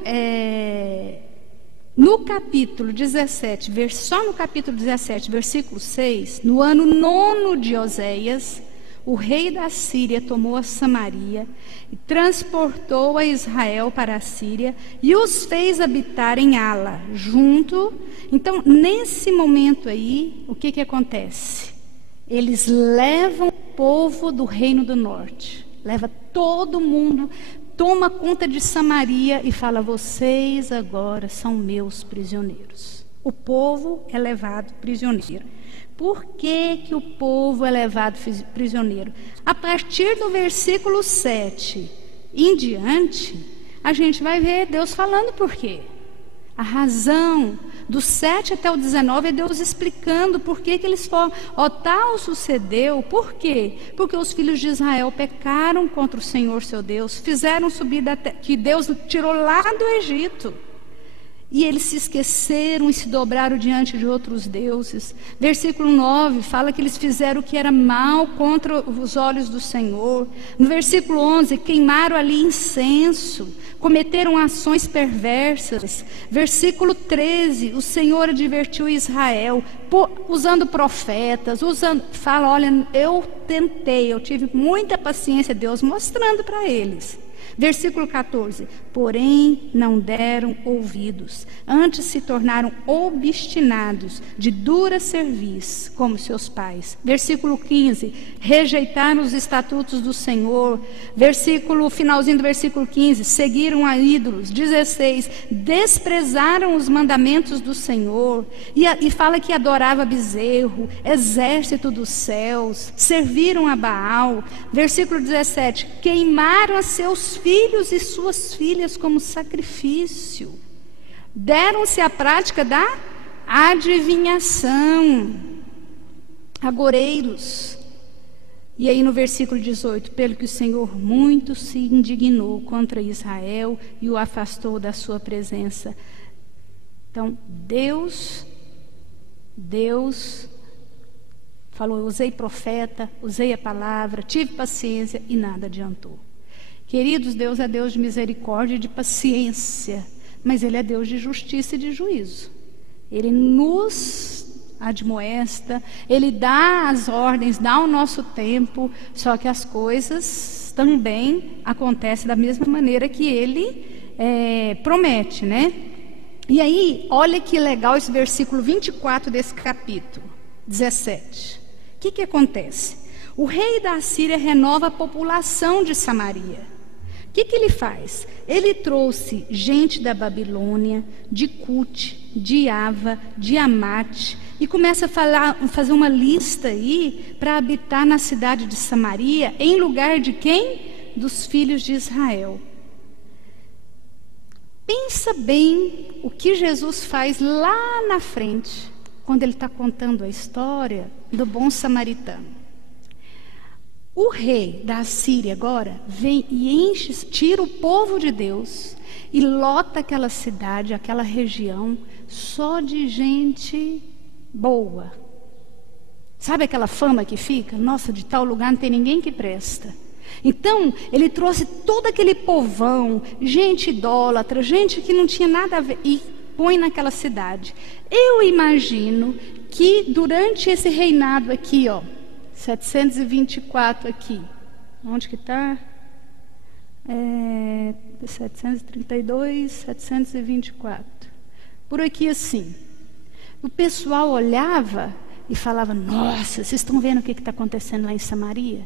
no capítulo 17, só no capítulo 17, versículo 6, no ano 9 de Oséias, o rei da Síria tomou a Samaria e transportou a Israel para a Síria e os fez habitar em Ala, junto. Então, nesse momento aí, o que acontece? Eles levam o povo do reino do norte, leva todo mundo, toma conta de Samaria e fala: vocês agora são meus prisioneiros. O povo é levado prisioneiro. Por que o povo é levado prisioneiro? A partir do versículo 7 em diante, a gente vai ver Deus falando por quê. A razão do 7 até o 19 é Deus explicando por que eles foram. Tal sucedeu, por quê? Porque os filhos de Israel pecaram contra o Senhor seu Deus, fizeram subir que Deus tirou lá do Egito. E eles se esqueceram e se dobraram diante de outros deuses. Versículo 9 fala que eles fizeram o que era mal contra os olhos do Senhor. No versículo 11, queimaram ali incenso, cometeram ações perversas. Versículo 13, o Senhor advertiu Israel, usando profetas, fala: olha, eu tive muita paciência, Deus mostrando para eles. Versículo 14, porém não deram ouvidos, antes se tornaram obstinados, de dura cerviz, como seus pais. Versículo 15, rejeitaram os estatutos do Senhor. Finalzinho do versículo 15, seguiram a ídolos. 16, desprezaram os mandamentos do Senhor. E fala que adorava bezerro, exército dos céus, serviram a Baal. Versículo 17, queimaram a seus filhos e suas filhas como sacrifício, deram-se à prática da adivinhação, agoreiros. E aí no versículo 18, pelo que o Senhor muito se indignou contra Israel e o afastou da sua presença. Então Deus falou: eu usei profeta, usei a palavra, tive paciência e nada adiantou. Queridos, Deus é Deus de misericórdia e de paciência, mas Ele é Deus de justiça e de juízo. Ele nos admoesta, Ele dá as ordens, dá o nosso tempo, só que as coisas também acontecem da mesma maneira que Ele promete, né? E aí, olha que legal esse versículo 24 desse capítulo 17. O que acontece? O rei da Assíria renova a população de Samaria. O que ele faz? Ele trouxe gente da Babilônia, de Cute, de Ava, de Amate, e começa a fazer uma lista aí para habitar na cidade de Samaria, em lugar de quem? Dos filhos de Israel. Pensa bem o que Jesus faz lá na frente, quando ele está contando a história do bom samaritano. O rei da Assíria agora vem e tira o povo de Deus e lota aquela cidade, aquela região, só de gente boa. Sabe aquela fama que fica? Nossa, de tal lugar não tem ninguém que presta. Então, ele trouxe todo aquele povão, gente idólatra, gente que não tinha nada a ver, e põe naquela cidade. Eu imagino que durante esse reinado aqui, 724 aqui. Onde que está? 732, 724. Por aqui assim. O pessoal olhava e falava: nossa, vocês estão vendo o que está acontecendo lá em Samaria?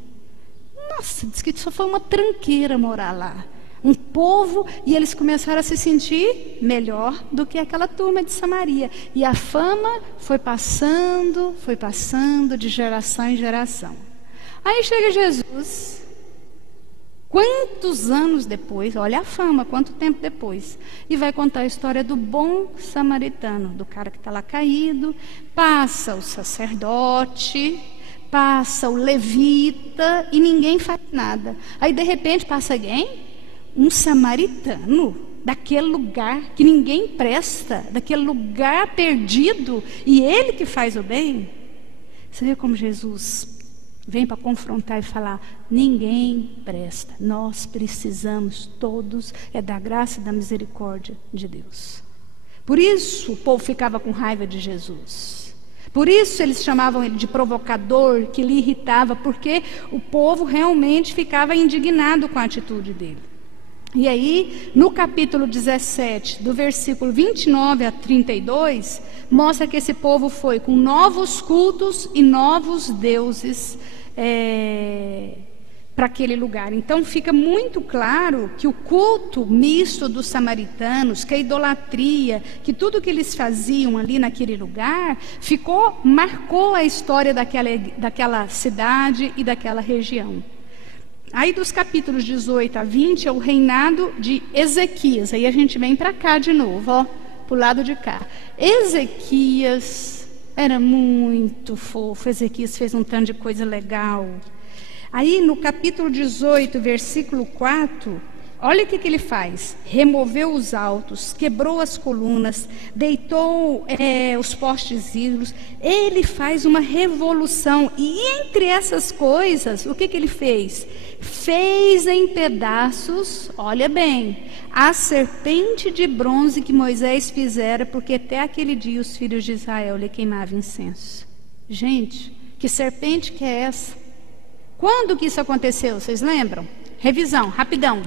Nossa, diz que só foi uma tranqueira morar lá. Um povo, e eles começaram a se sentir melhor do que aquela turma de Samaria. E a fama foi passando de geração em geração. Aí chega Jesus, quantos anos depois, olha a fama, quanto tempo depois, e vai contar a história do bom samaritano, do cara que está lá caído. Passa o sacerdote, passa o levita, e ninguém faz nada. Aí de repente passa alguém, um samaritano. daquele lugar que ninguém presta, daquele lugar perdido, e Ele que faz o bem. Você vê como Jesus vem para confrontar e falar: ninguém presta, nós precisamos todos da graça e da misericórdia de Deus. Por isso o povo ficava com raiva de Jesus. Por isso eles chamavam ele de provocador, que lhe irritava, porque o povo realmente ficava indignado com a atitude dele. E aí, no capítulo 17, do versículo 29 a 32, mostra que esse povo foi com novos cultos e novos deuses para aquele lugar. Então fica muito claro que o culto misto dos samaritanos, que a idolatria, que tudo que eles faziam ali naquele lugar, marcou a história daquela cidade e daquela região. Aí dos capítulos 18 a 20 é o reinado de Ezequias. Aí a gente vem para cá de novo, ó, para o lado de cá. Ezequias era muito fofo. Ezequias fez um tanto de coisa legal. Aí no capítulo 18, versículo 4, olha o que ele faz. Removeu os altos, quebrou as colunas, deitou os postes ídolos. Ele faz uma revolução. E entre essas coisas, o que ele fez? Fez em pedaços, olha bem, a serpente de bronze que Moisés fizera, porque até aquele dia os filhos de Israel lhe queimavam incenso. Gente, que serpente que é essa? Quando que isso aconteceu? Vocês lembram? Revisão, rapidão.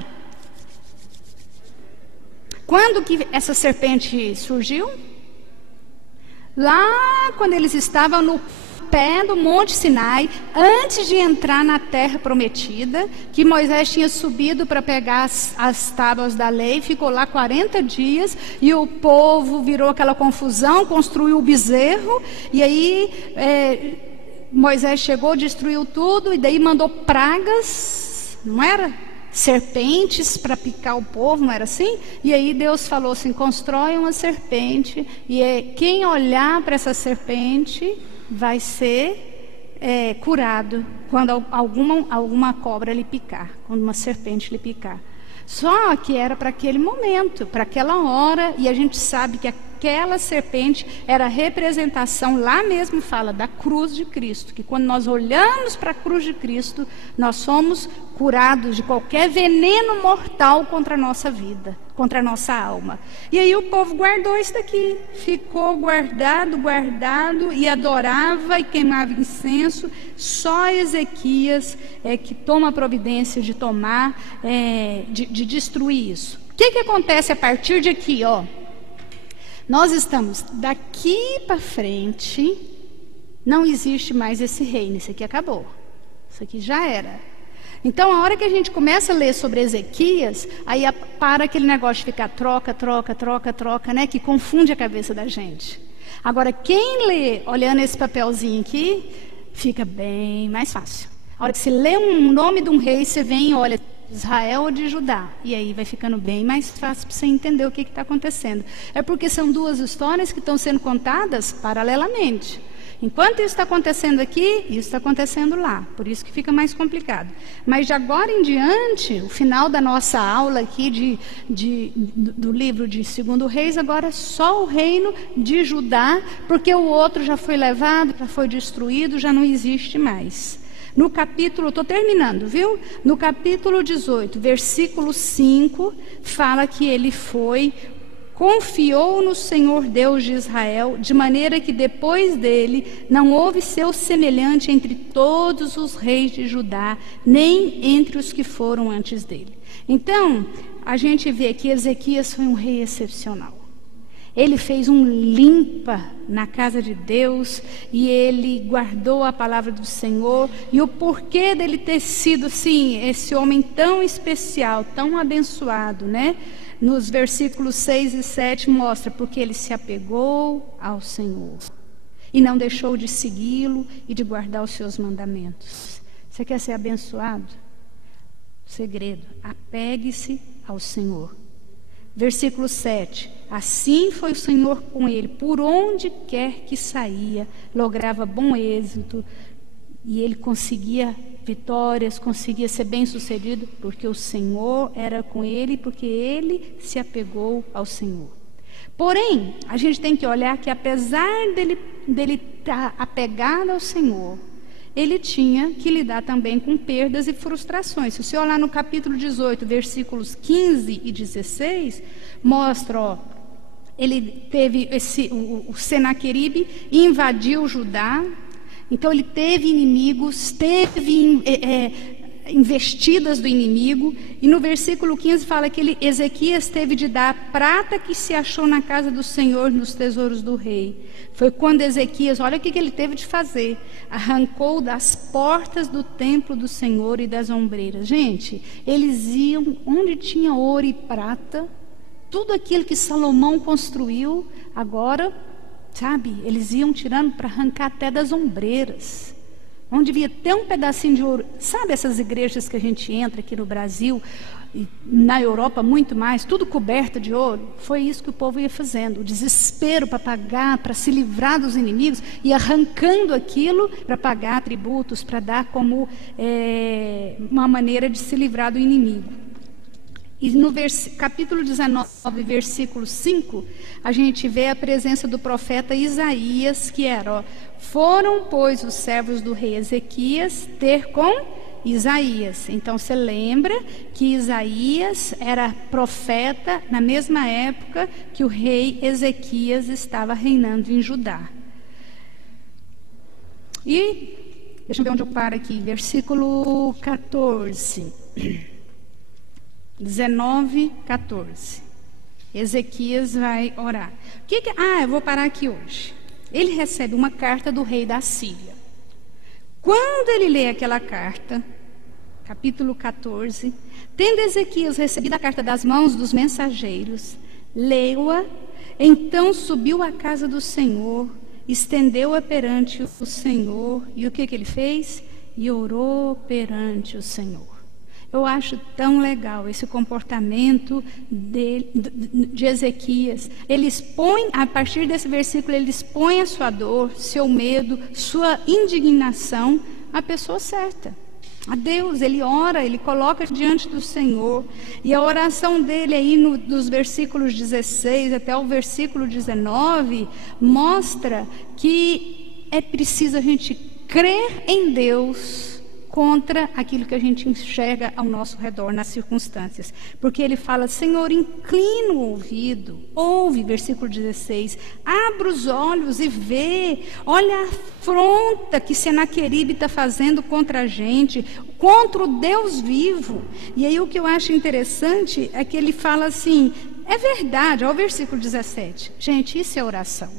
Quando que essa serpente surgiu? Lá quando eles estavam no pé do Monte Sinai, antes de entrar na terra prometida, que Moisés tinha subido para pegar as tábuas da lei, ficou lá 40 dias, e o povo virou aquela confusão, construiu o bezerro, e aí Moisés chegou, destruiu tudo, e daí mandou pragas, não era? Serpentes para picar o povo, não era assim? E aí Deus falou assim: constrói uma serpente, e quem olhar para essa serpente vai ser curado quando alguma cobra lhe picar, quando uma serpente lhe picar. Só que era para aquele momento, para aquela hora, e a gente sabe que aquela serpente era a representação, lá mesmo fala, da cruz de Cristo, que quando nós olhamos para a cruz de Cristo, nós somos curados de qualquer veneno mortal contra a nossa vida, contra a nossa alma. E aí o povo guardou isso daqui, ficou guardado, e adorava e queimava incenso. Só Ezequias que toma a providência de de destruir isso. O que acontece a partir de aqui, ó? Nós estamos daqui para frente, não existe mais esse reino, isso aqui acabou, isso aqui já era. Então a hora que a gente começa a ler sobre Ezequias, aí para aquele negócio de ficar troca, né, que confunde a cabeça da gente. Agora quem lê olhando esse papelzinho aqui, fica bem mais fácil. A hora que você lê um nome de um rei, você vem e olha, Israel ou de Judá, e aí vai ficando bem mais fácil para você entender o que está acontecendo. É porque são duas histórias que estão sendo contadas paralelamente. Enquanto isso está acontecendo aqui, isso está acontecendo lá, por isso que fica mais complicado. Mas de agora em diante, o final da nossa aula aqui do livro de 2 Reis, agora é só o reino de Judá, porque o outro já foi levado, já foi destruído, já não existe mais. No capítulo, estou terminando, viu? No capítulo 18, versículo 5, fala que ele confiou no Senhor Deus de Israel, de maneira que depois dele não houve seu semelhante entre todos os reis de Judá, nem entre os que foram antes dele. Então, a gente vê que Ezequias foi um rei excepcional. Ele fez um limpa na casa de Deus e ele guardou a palavra do Senhor. E o porquê dele ter sido, assim, esse homem tão especial, tão abençoado, né? Nos versículos 6 e 7 mostra porque ele se apegou ao Senhor e não deixou de segui-lo e de guardar os seus mandamentos. Você quer ser abençoado? Segredo: apegue-se ao Senhor. Versículo 7: assim foi o Senhor com ele, por onde quer que saía, lograva bom êxito, e ele conseguia vitórias, conseguia ser bem-sucedido, porque o Senhor era com ele, porque ele se apegou ao Senhor. Porém, a gente tem que olhar que apesar dele estar apegado ao Senhor, ele tinha que lidar também com perdas e frustrações. Se você olhar no capítulo 18, versículos 15 e 16, mostra, ele teve o Senaqueribe invadiu Judá. Então ele teve inimigos, teve investidas do inimigo, e no versículo 15 fala que Ezequias teve de dar a prata que se achou na casa do Senhor nos tesouros do rei. Foi quando Ezequias, olha o que ele teve de fazer, arrancou das portas do templo do Senhor e das ombreiras. Gente, eles iam onde tinha ouro e prata, tudo aquilo que Salomão construiu, agora, sabe, eles iam tirando para arrancar até das ombreiras, onde devia ter um pedacinho de ouro. Sabe essas igrejas que a gente entra aqui no Brasil, e na Europa muito mais, tudo coberto de ouro? Foi isso que o povo ia fazendo, o desespero para pagar, para se livrar dos inimigos, e arrancando aquilo para pagar tributos, para dar como uma maneira de se livrar do inimigo. E no capítulo 19, versículo 5, a gente vê a presença do profeta Isaías, que era, foram, pois, os servos do rei Ezequias ter com Isaías. Então, você lembra que Isaías era profeta na mesma época que o rei Ezequias estava reinando em Judá. E, deixa eu ver onde eu paro aqui, versículo 14. 19, 14. Ezequias vai orar. Eu vou parar aqui hoje. Ele recebe uma carta do rei da Síria. Quando ele lê aquela carta, capítulo 14, tendo Ezequias recebido a carta das mãos dos mensageiros, leu-a, então subiu à casa do Senhor, estendeu-a perante o Senhor, e o que ele fez? E orou perante o Senhor. Eu acho tão legal esse comportamento de Ezequias. Ele expõe, a partir desse versículo, ele expõe a sua dor, seu medo, sua indignação à pessoa certa, a Deus. Ele ora, ele coloca diante do Senhor. E a oração dele aí dos versículos 16 até o versículo 19 mostra que é preciso a gente crer em Deus contra aquilo que a gente enxerga ao nosso redor, nas circunstâncias. Porque ele fala: Senhor, inclina o ouvido, ouve, versículo 16, abra os olhos e vê, olha a afronta que Senaqueribe está fazendo contra a gente, contra o Deus vivo. E aí o que eu acho interessante é que ele fala assim, é verdade, olha o versículo 17. Gente, isso é oração.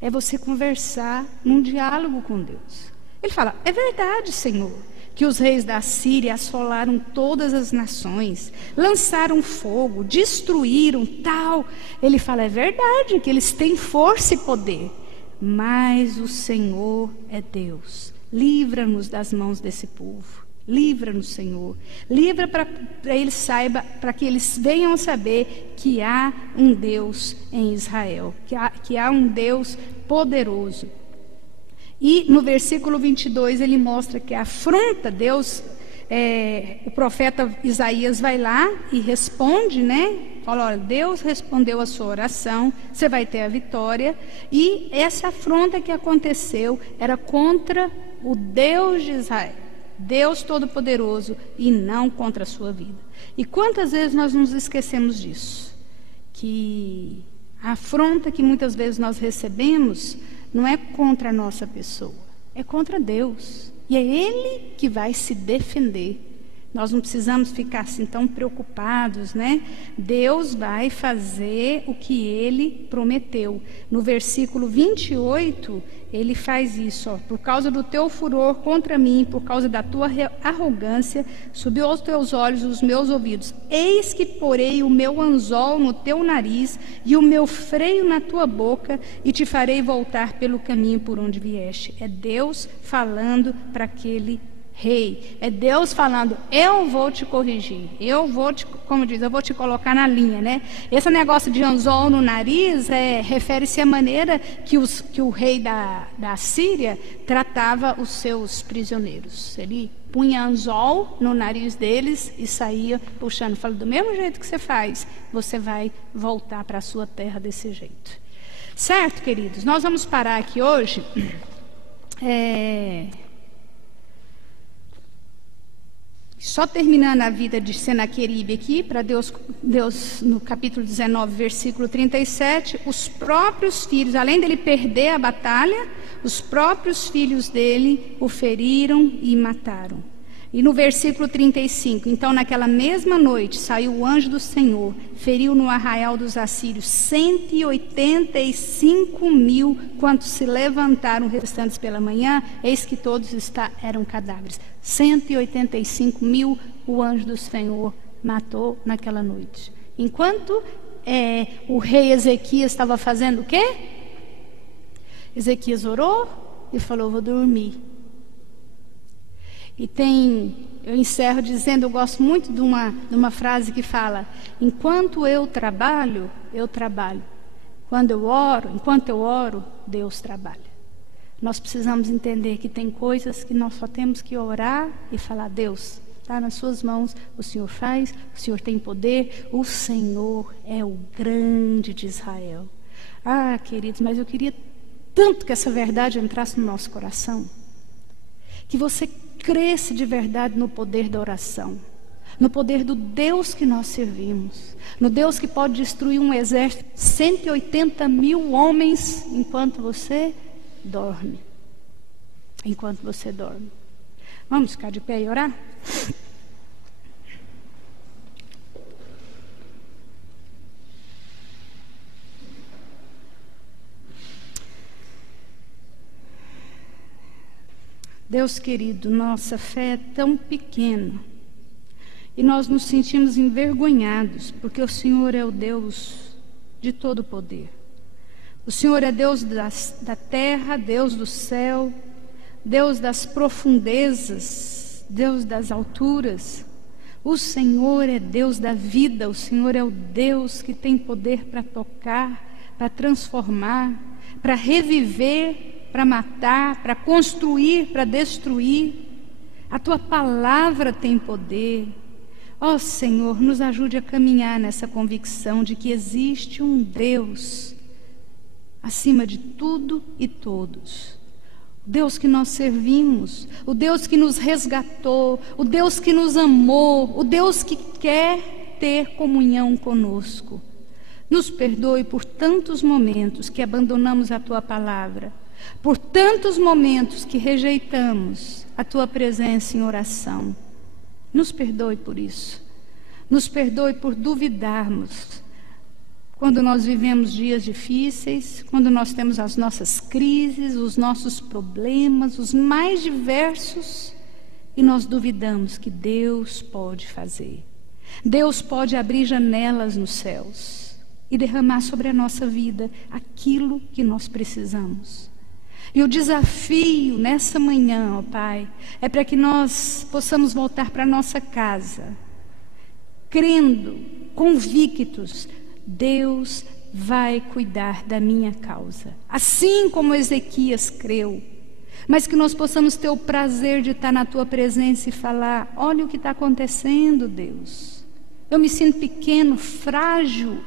É você conversar num diálogo com Deus. Ele fala: é verdade, Senhor, que os reis da Síria assolaram todas as nações, lançaram fogo, destruíram tal. Ele fala: é verdade que eles têm força e poder, mas o Senhor é Deus. Livra-nos das mãos desse povo. Livra-nos, Senhor. Livra para eles saibam, para que eles venham a saber que há um Deus em Israel, que há um Deus poderoso. E no versículo 22 ele mostra que afronta Deus. O profeta Isaías vai lá e responde, né? Fala: olha, Deus respondeu a sua oração, você vai ter a vitória. E essa afronta que aconteceu era contra o Deus de Israel, Deus Todo-Poderoso, e não contra a sua vida. E quantas vezes nós nos esquecemos disso? Que a afronta que muitas vezes nós recebemos não é contra a nossa pessoa, é contra Deus. E é Ele que vai se defender. Nós não precisamos ficar assim tão preocupados, né? Deus vai fazer o que Ele prometeu. No versículo 28, Ele faz isso, ó: por causa do teu furor contra mim, por causa da tua arrogância, subiu aos teus olhos os meus ouvidos. Eis que porei o meu anzol no teu nariz e o meu freio na tua boca, e te farei voltar pelo caminho por onde vieste. É Deus falando para aquele rei. É Deus falando: eu vou te corrigir, eu vou te, como diz, eu vou te colocar na linha, né? Esse negócio de anzol no nariz refere-se à maneira que o rei da Síria tratava os seus prisioneiros. Ele punha anzol no nariz deles e saía puxando. Falei, do mesmo jeito que você faz, você vai voltar para a sua terra desse jeito. Certo, queridos? Nós vamos parar aqui hoje. Só terminando a vida de Senaqueribe aqui, para Deus, no capítulo 19, versículo 37, os próprios filhos, além dele perder a batalha, os próprios filhos dele o feriram e mataram. E no versículo 35, então naquela mesma noite saiu o anjo do Senhor, feriu no arraial dos assírios 185.000, quantos se levantaram restantes pela manhã, eis que todos eram cadáveres. 185.000 o anjo do Senhor matou naquela noite. Enquanto o rei Ezequias estava fazendo o quê? Ezequias orou e falou, vou dormir. E eu encerro dizendo, eu gosto muito de uma frase que fala, enquanto eu trabalho, enquanto eu oro, Deus trabalha. Nós precisamos entender que tem coisas que nós só temos que orar e falar, Deus, está nas suas mãos, o Senhor faz, o Senhor tem poder, o Senhor é o grande de Israel. Ah, queridos, mas eu queria tanto que essa verdade entrasse no nosso coração, que você cresce de verdade no poder da oração, no poder do Deus que nós servimos, no Deus que pode destruir um exército, 180.000 homens, enquanto você dorme. Enquanto você dorme. Vamos ficar de pé e orar? Deus querido, nossa fé é tão pequena e nós nos sentimos envergonhados porque o Senhor é o Deus de todo poder. O Senhor é Deus da terra, Deus do céu, Deus das profundezas, Deus das alturas. O Senhor é Deus da vida, o Senhor é o Deus que tem poder para tocar, para transformar, para reviver, para matar, para construir, para destruir. A Tua palavra tem poder. Ó Senhor, nos ajude a caminhar nessa convicção de que existe um Deus acima de tudo e todos. O Deus que nós servimos, o Deus que nos resgatou, o Deus que nos amou, o Deus que quer ter comunhão conosco. Nos perdoe por tantos momentos que abandonamos a Tua palavra, por tantos momentos que rejeitamos a Tua presença em oração. Nos perdoe por isso. Nos perdoe por duvidarmos quando nós vivemos dias difíceis, quando nós temos as nossas crises, os nossos problemas, os mais diversos, e nós duvidamos que Deus pode fazer. Deus pode abrir janelas nos céus e derramar sobre a nossa vida aquilo que nós precisamos. E o desafio nessa manhã, ó Pai, é para que nós possamos voltar para a nossa casa, crendo, convictos, Deus vai cuidar da minha causa. Assim como Ezequias creu, mas que nós possamos ter o prazer de estar na Tua presença e falar, olha o que está acontecendo, Deus. Eu me sinto pequeno, frágil,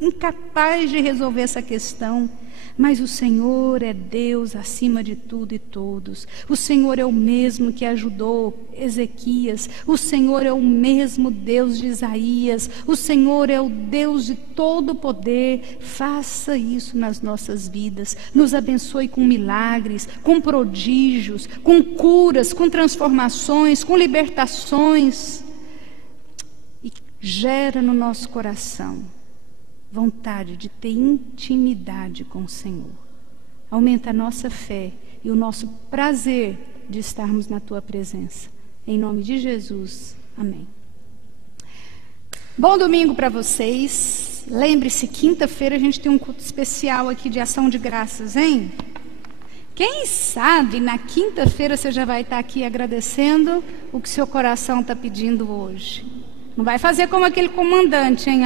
incapaz de resolver essa questão. Mas o Senhor é Deus acima de tudo e todos. O Senhor é o mesmo que ajudou Ezequias. O Senhor é o mesmo Deus de Isaías. O Senhor é o Deus de todo poder. Faça isso nas nossas vidas. Nos abençoe com milagres, com prodígios, com curas, com transformações, com libertações. E gera no nosso coração vontade de ter intimidade com o Senhor. Aumenta a nossa fé e o nosso prazer de estarmos na Tua presença. Em nome de Jesus. Amém. Bom domingo para vocês. Lembre-se, quinta-feira a gente tem um culto especial aqui de ação de graças, hein? Quem sabe na quinta-feira você já vai estar aqui agradecendo o que seu coração está pedindo hoje. Não vai fazer como aquele comandante, hein?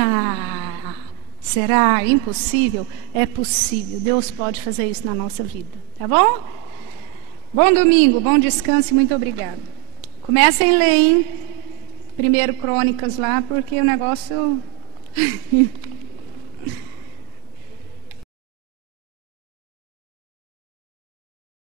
Será impossível? É possível. Deus pode fazer isso na nossa vida. Tá bom? Bom domingo, bom descanso e muito obrigado. Comecem a ler, hein? 1 Crônicas lá, porque o negócio